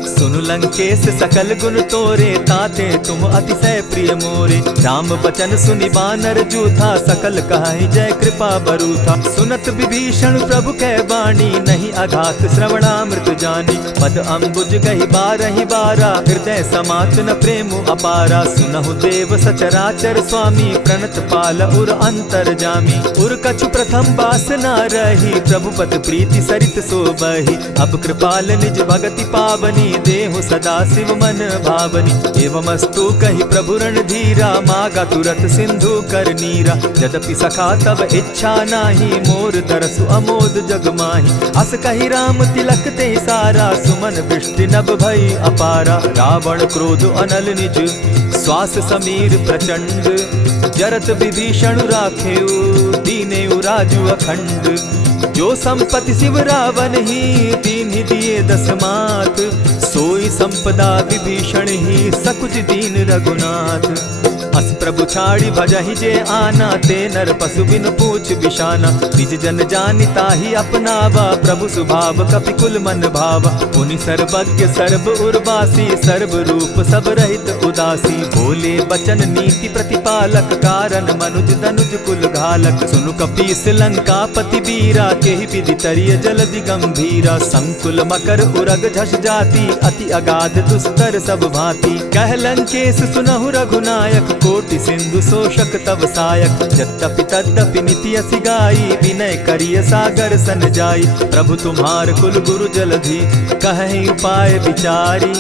सुनु लंकेश सकल गुण तोरे, ताते तुम अतिशय प्रिय मोरे। राम बचन सुनि बानर जूथा, सकल कहाई जय कृपा बरूथा। सुनत विभीषण प्रभु कै बाणी, नहीं अघात श्रवणामृत जानी। पद अम्बुज गहि बारहि बारा, हृदय समात न प्रेम अपारा। सुनहु देव सचराचर स्वामी, प्रणत पाल उर अंतर जामी। उर कछु प्रथम बास न रही, प्रभु पद प्रीति सरित सो बही। अब कृपाल निज भगति पावनी, देहु सदा शिव मन भावनी। एवमस्तु कही प्रभु रणधीरा, मागा तुरत सिंधु कर नीरा। यद्यपि सखा तब इच्छा नाही, मोर तरसु अमोद जग माही। अस कही राम तिलक ते सारा, सुमन वृष्टि नभ भई अपारा। रावण क्रोध अनल निज, श्वास समीर प्रचंड। जरत विभीषण राखेउ, दीनेउ राजु अखंड। जो संपत्ति शिव रावण ही, दीन ही दिए दस मात। सोई संपदा विभीषण ही, सकुच दीन रघुनाथ। अस प्रभु छाड़ी भजहि जे आना, ते नर पशु बिन पूछ बिशाना। निज जन जानिता ही अपनावा, प्रभु स्वभाव कपि कुल मन भावा। पुनि सर्वज्ञ सर्व उर्वासी, सर्व रूप सब रहित उदासी। बोले बचन नीति प्रतिपालक, कारण मनुज धनुज कुल घालक। सुनु कपीस लंकापति वीरा, केहि विधि तरिय जलधि गंभीरा। संकुल मकर उरग झष जाति, अति अगाध दुस्तर सब भांति। कह लंकेश सुनहु रघुनायक, कोटि सिंधु शोषक तब सायक। यद्यपि तद्यपि निति असि गाई, विनय करिय सागर सन जाई। प्रभु तुम्हार कुल गुरु जलधि, कहि उपाय विचारी।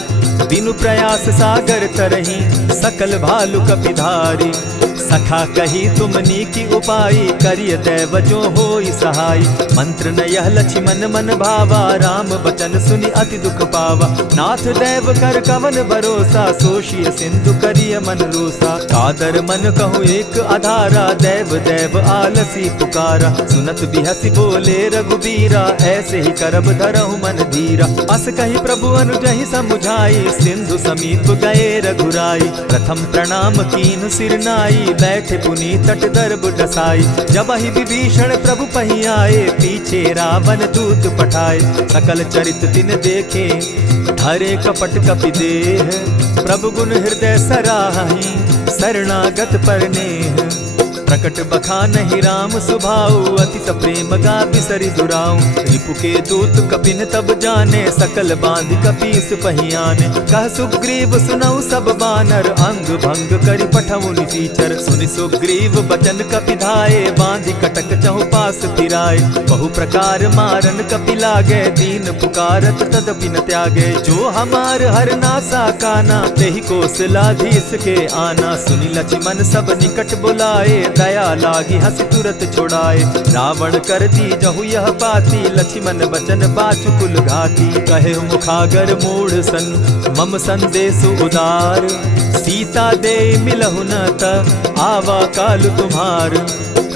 बिनु प्रयास सागर तरही, सकल भालु कपिधारी। सखा कही तुमनी की उपाई, करिय दैव जो होई सहाय। मंत्र न यह लक्ष्मण मन भावा, राम बचन सुनि अति दुख पावा। नाथ दैव कर कवन भरोसा, सोषिय सिंधु करिय मन रोसा। कादर मन कहूँ एक आधारा, दैव दैव आलसी पुकारा। सुनत बिहसी बोले रघुबीरा, ऐसे ही करब धरहु मन धीरा। अस कही प्रभु अनुजहि समुझाई, सिंधु समीप गए रघुराई। प्रथम प्रणाम कीन सिर नाई, बैठे पुनि तट दर्ब डसाई। जब ही विभीषण प्रभु पही आए, पीछे रावण दूत पठाए। सकल चरित दिन देखे, धरे कपट कपि देह। प्रभु गुण हृदय सराहि, शरणागत पर नेह। प्रकट बखानहि राम सुभाऊ, अति प्रेम गा बिसरि दुराऊ। रिपु के दूत कपिन तब जाने, सकल बांध कपीस पहियाने। कह सुग्रीव सुनऊ सब बानर, अंग भंग करि पठऊ निसीचर। सुनि सुग्रीव बचन कपि धाये, बांधि कटक चहु पास फिराए। बहु प्रकार मारन कपि लागे, दीन पुकारत तदपि न त्यागे। जो हमार हर नासा काना, तेहि कौशलाधीश के आना। सुनि लक्ष्मण सब निकट बुलाए, दया लागी हंस तुरत छुड़ाए। रावण कर दी जहु यह पाती, लक्ष्मण बचन बाचु कुल घाती। कहे मुखागर मूढ़ सन, मम संदेश उदार। सीता दे मिलहु न त, आवा काल तुम्हार।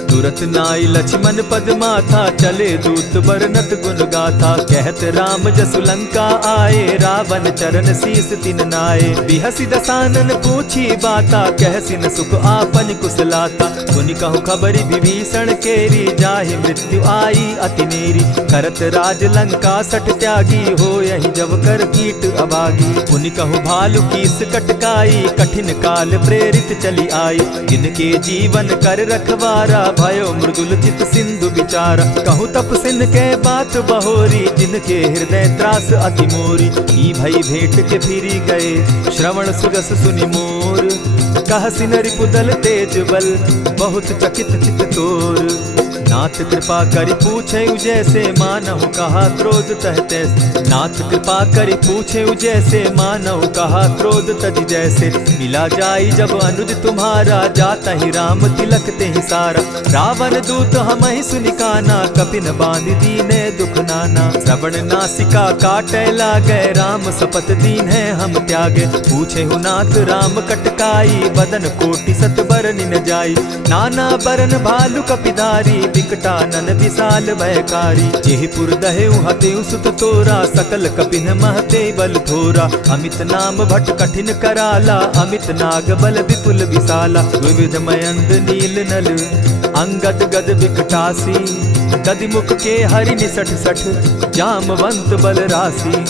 तुरत नाई लक्ष्मण पद माथा, चले दूत बरनत गुण गाथा। कहत राम जसु लंका आए, रावण चरण शीस तिन नाये। बिहसि दसानन पूछी बाता, कहसिन सुख आपन कुशलाता। सुनि कहु खबरि विभीषण केरी, जाहि मृत्यु आई अति नेरी। करत राज लंका सठ त्यागी, हो यही जब कर कीट अभागी। पुनि कहु भालु कीस कटकाई, कठिन काल प्रेरित चली आई। इनके जीवन कर रखवारा, भयो मृदुल चित सिंधु विचारा। कहु तपसिन के बात बहोरी, जिनके हृदय त्रास अति मोरी। ई भई भेंट के फिरी गए, श्रवण सुजस सुनि मोर। कहसिन रिपुदल तेज बल, बहुत चकित चित तोर। नाथ कृपा करि पूछे जैसे, मानहु कहा क्रोध तह तैसे। नाथ कृपा करि पूछे जैसे, मानहु कहा क्रोध तज जैसे। मिला जाई जब अनुज तुम्हारा, जाता ही राम तिलक ते ही सारा। रावण दूत हम ही सुनिकाना, कपिन बांध दीने दुख नाना। श्रवण नासिका काटे लागे, राम सपत दीन है हम त्यागे। पूछे हु नाथ राम कटकाई, बदन कोटि सत बरन न जाई। नाना बरन भालु कपिधारी, विकटानन विशाल भयकारी। जेहिपुर दहेउ हतेउ सुत तोरा, सकल कपिन महते बल थोरा। अमित नाम भट कठिन कराला, अमित नाग बल विपुल विशाला। विविध मयंद नील नल, अंगद गद विकटासी। गद मुख के हरि निसठ सठ, जामवंत बल राशि।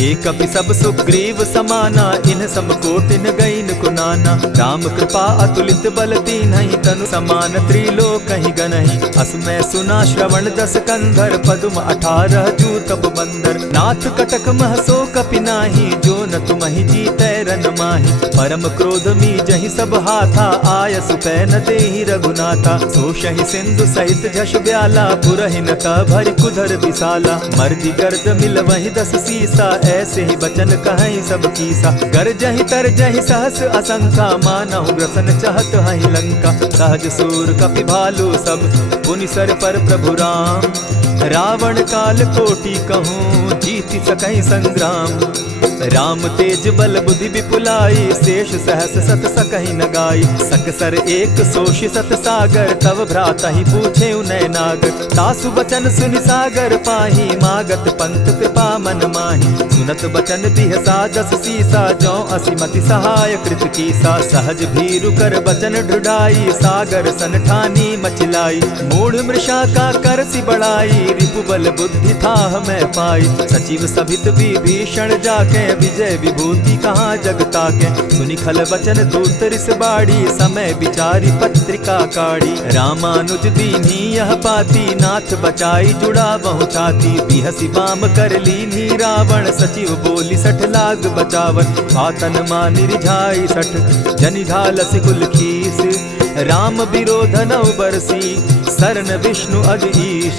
एक कपि सब सुग्रीव समाना, इन समकोटिन गईन कुनाना। राम कृपा अतुलित बल दीन्हि, तनु समान त्रिलोक ही गनहि। असमय सुना श्रवण दस कंधर, पदुम 18 जूतब बंदर। नाथ कटक महसो कपि नाही, जो न तुमहि जीतै रन माहि। परम क्रोध मी जहि सब हाथा, आयसु पै न देहि रघुनाथा। सोषहि सिंधु सहित झष ब्याला, पुरहि न त भरि कुधर विशाला। मर्दि गर्द मिल वहि दस सीसा, ऐसे ही बचन कहीं सब कीसा। गर जहि तर जहि सहस असंका, मानहु ग्रसन चहत हहि लंका। सहज सूर कपि भालु सब, पुनि सर पर प्रभु राम। रावण काल कोटि कहूँ, जीति सकहि संग्राम। राम तेज बल बुद्धि विपुलाई, शेष सहस सत सकहि न गाई। सकसर एक सोषि सत सागर, तव भ्रातहि पूछे उनय नागर। तासु बचन सुनि सागर पाही, मागत पंत कृपा मन माही। सुनत बचन बिहसा जस सीसा, जौ असिमति सहाय कृत कीसा। सहज भीरु कर बचन ढुढ़ाई, सागर सन ठानी मचिलाई। मूढ़ मृषा का कर सि बढ़ाई, रिपु बल बुद्धि थाह मैं पाई। सचिव सभित विभीषण जाके, विजय विभूति कहाँ जगता के। सुनि खल बचन दूत रिस बाड़ी, समय विचारी पत्रिका काढ़ी। रामानुज दीन्ही यह पाती, नाथ बचाई जुड़ा बहु छाती। बिहसी बाम कर लीन्ही रावण, सचिव बोली सठ लाग बचावन। बातन मानि रिझाई सठ, जनि ढालसि कुल खीस। राम विरोध नौ बरसी, सरन विष्णु अज ईश।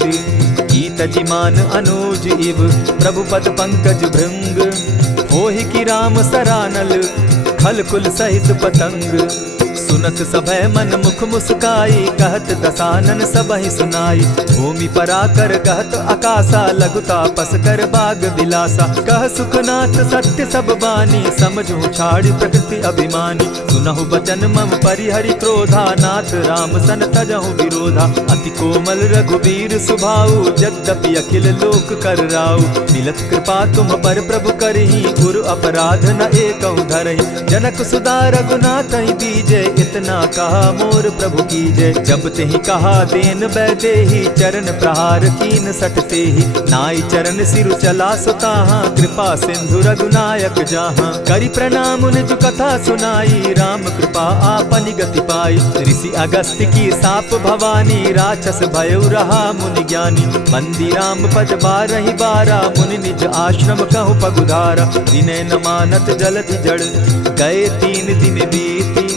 कीत जिमान अनुज इव, प्रभु पद पंकज भृंग। होहि की राम सरानल, खल कुल सहित पतंग। सुनत सभय मन मुख मुस्काई, कहत दसानन सबहि सुनाई। भूमि पराकर कहत आकाशा, लघुता पस कर बाग बिलासा। कह सुखनाथ सत्य सब बानी, समझू छाड़ प्रकृति अभिमानी। सुनहु बचन मम परिहरि क्रोधा, नाथ राम सन तजहु विरोधा। अति कोमल रघुबीर सुभाऊ, यद्यपि अखिल लोक कर राऊ। मिलत कृपा तुम पर प्रभु करही, गुरु अपराध न एकहु धरहि। जनक सुधा रघुनाथ दीजे, इतना कहा मोर प्रभु की जय। जब तेहि कहा देन बैदेही, चरण प्रहार कीन सटते ही। नाई चरण सिरु चला सुताहा, कृपा सिंधु रघुनायक जाहा। करि प्रणाम निज कथा सुनाई, राम कृपा आपनि गति पाई। ऋषि अगस्त्य की साप भवानी, राक्षस भयउ रहा मुनि ज्ञानी। बंदी राम पद बारहि बारा, मुनि निज आश्रम कहु पगुधारा। विनय न मानत जलधि जड़, गए 3 दिन बीती।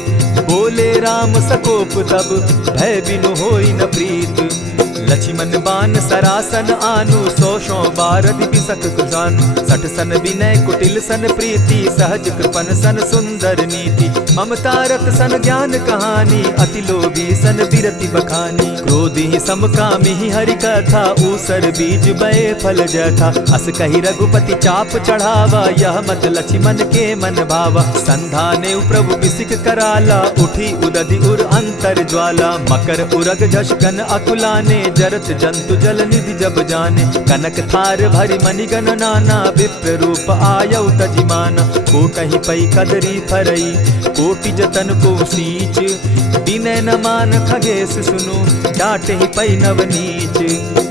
बोले राम सकोप तब, भय बिनु होई न प्रीत। लक्ष्मण बान सरासन आनु, 100 बारधि बिसक कुजानु। 60 सन विनय कुटिल सन प्रीति, सहज कृपन सन सुंदर नीति। ममता रत सन ज्ञान कहानी, अति लोभी सन बिरति बखानी। क्रोधी समकामी हरि कथा, ऊसर बीज बये फल जथा। अस कही रघुपति चाप चढ़ावा, यह मत लक्ष्मण के मन भावा। संधाने प्रभु बिसिक कराला, उठी उदधि उर अंतर ज्वाला। मकर उरग झषगन अकुलाने, जरत जंतु जल निधि जब जाने। कनक थार भरि मणिगण नाना, विप्र रूप आयउ तजिमाना। कोटहि पै कदरी फरई, कोटि जतन को सींच। विनय न मान खगेश सुनु, डांटहि पै नवनीच।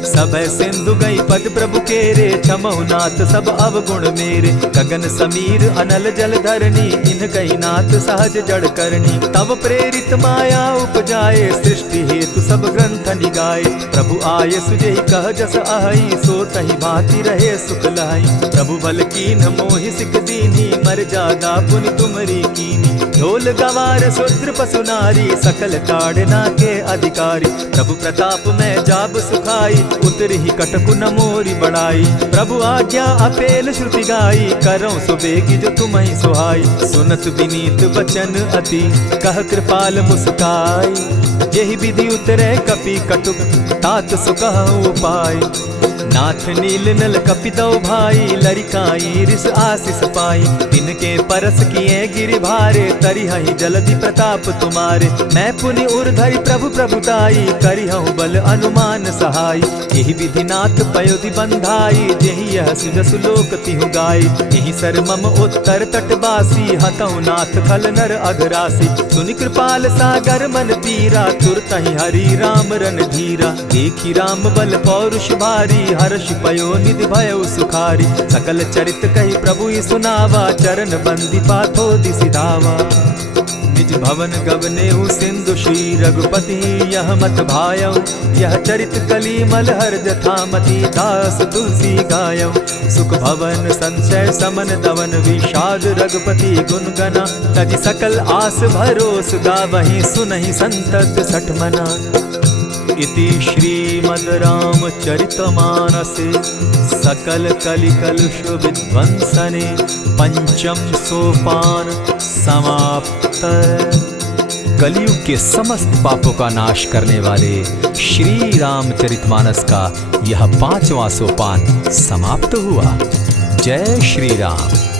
सभय सिंधु गई पद प्रभु केरे, क्षमहु नाथ सब अवगुण मेरे। गगन समीर अनल जल धरनी, इन गई नाथ सहज जड़ करनी। तब प्रेरित माया उपजाए, सृष्टि हेतु सब ग्रंथ निगाए। प्रभु आये सुजेहि कह जस अहई, सो तहि भांति रहे सुख लहई। प्रभु बल कीन्ह मोहि सिख दीन्ही, मर्यादा पुनि तुमरी कीनी। ढोल गवार शूद्र पशु नारी, सकल ताड़ना के अधिकारी। प्रभु प्रताप में जाब सुखाई, उतरहि कटकु न मोरी बड़ाई। प्रभु आज्ञा अपेल श्रुति गाई, करऊं सुबेगी जो तुम्हि सुहाई। सुनत विनीत बचन अति, कह कृपाल मुस्काई। जेहि विधि उतरे कपि कटुक, तात सुकहु उपाय। नाथ नील नल कपितौ भाई, लरिकाई रिस आशीष पाई। तिनके परस किए गिरि भारे, तरिहहि जलधि प्रताप तुम्हारे। मैं पुनि उर्धरि प्रभु प्रभुताई, करिहउँ बल अनुमान सहाय। एहि विधि नाथ पयोधि बंधाई, जेहि यह सुजसु लोक तिहु गाई। एहि सर मम उत्तर तटवासी, हतउ नाथ खल नर अघरासी। सुनि कृपाल सागर मन पीरा, तुरतहि हरि राम रन धीरा। देखि राम बल पौरुष भारी, हर्ष पयो निधि भयउ सुखारी। सकल चरित कहि प्रभु सुनावा, चरण बंदी पाथो दिसि धावा। निज भवन गवनेहु सिंधु श्री रघुपति, यह मत भायउ। यह चरित कली मलहर जथामति, दास तुलसी गायउ। सुख भवन संशय समन दवन, विषाद रघुपति गुण गना। तजि सकल आस भरोस गावहि, सुनहि संतत सठ मना। इति श्रीमद् रामचरितमानसे सकल कलिकलुष विध्वंसने पंचम सोपान समाप्त। कलयुग के समस्त पापों का नाश करने वाले श्री रामचरितमानस का यह 5वां सोपान समाप्त हुआ। जय श्री राम।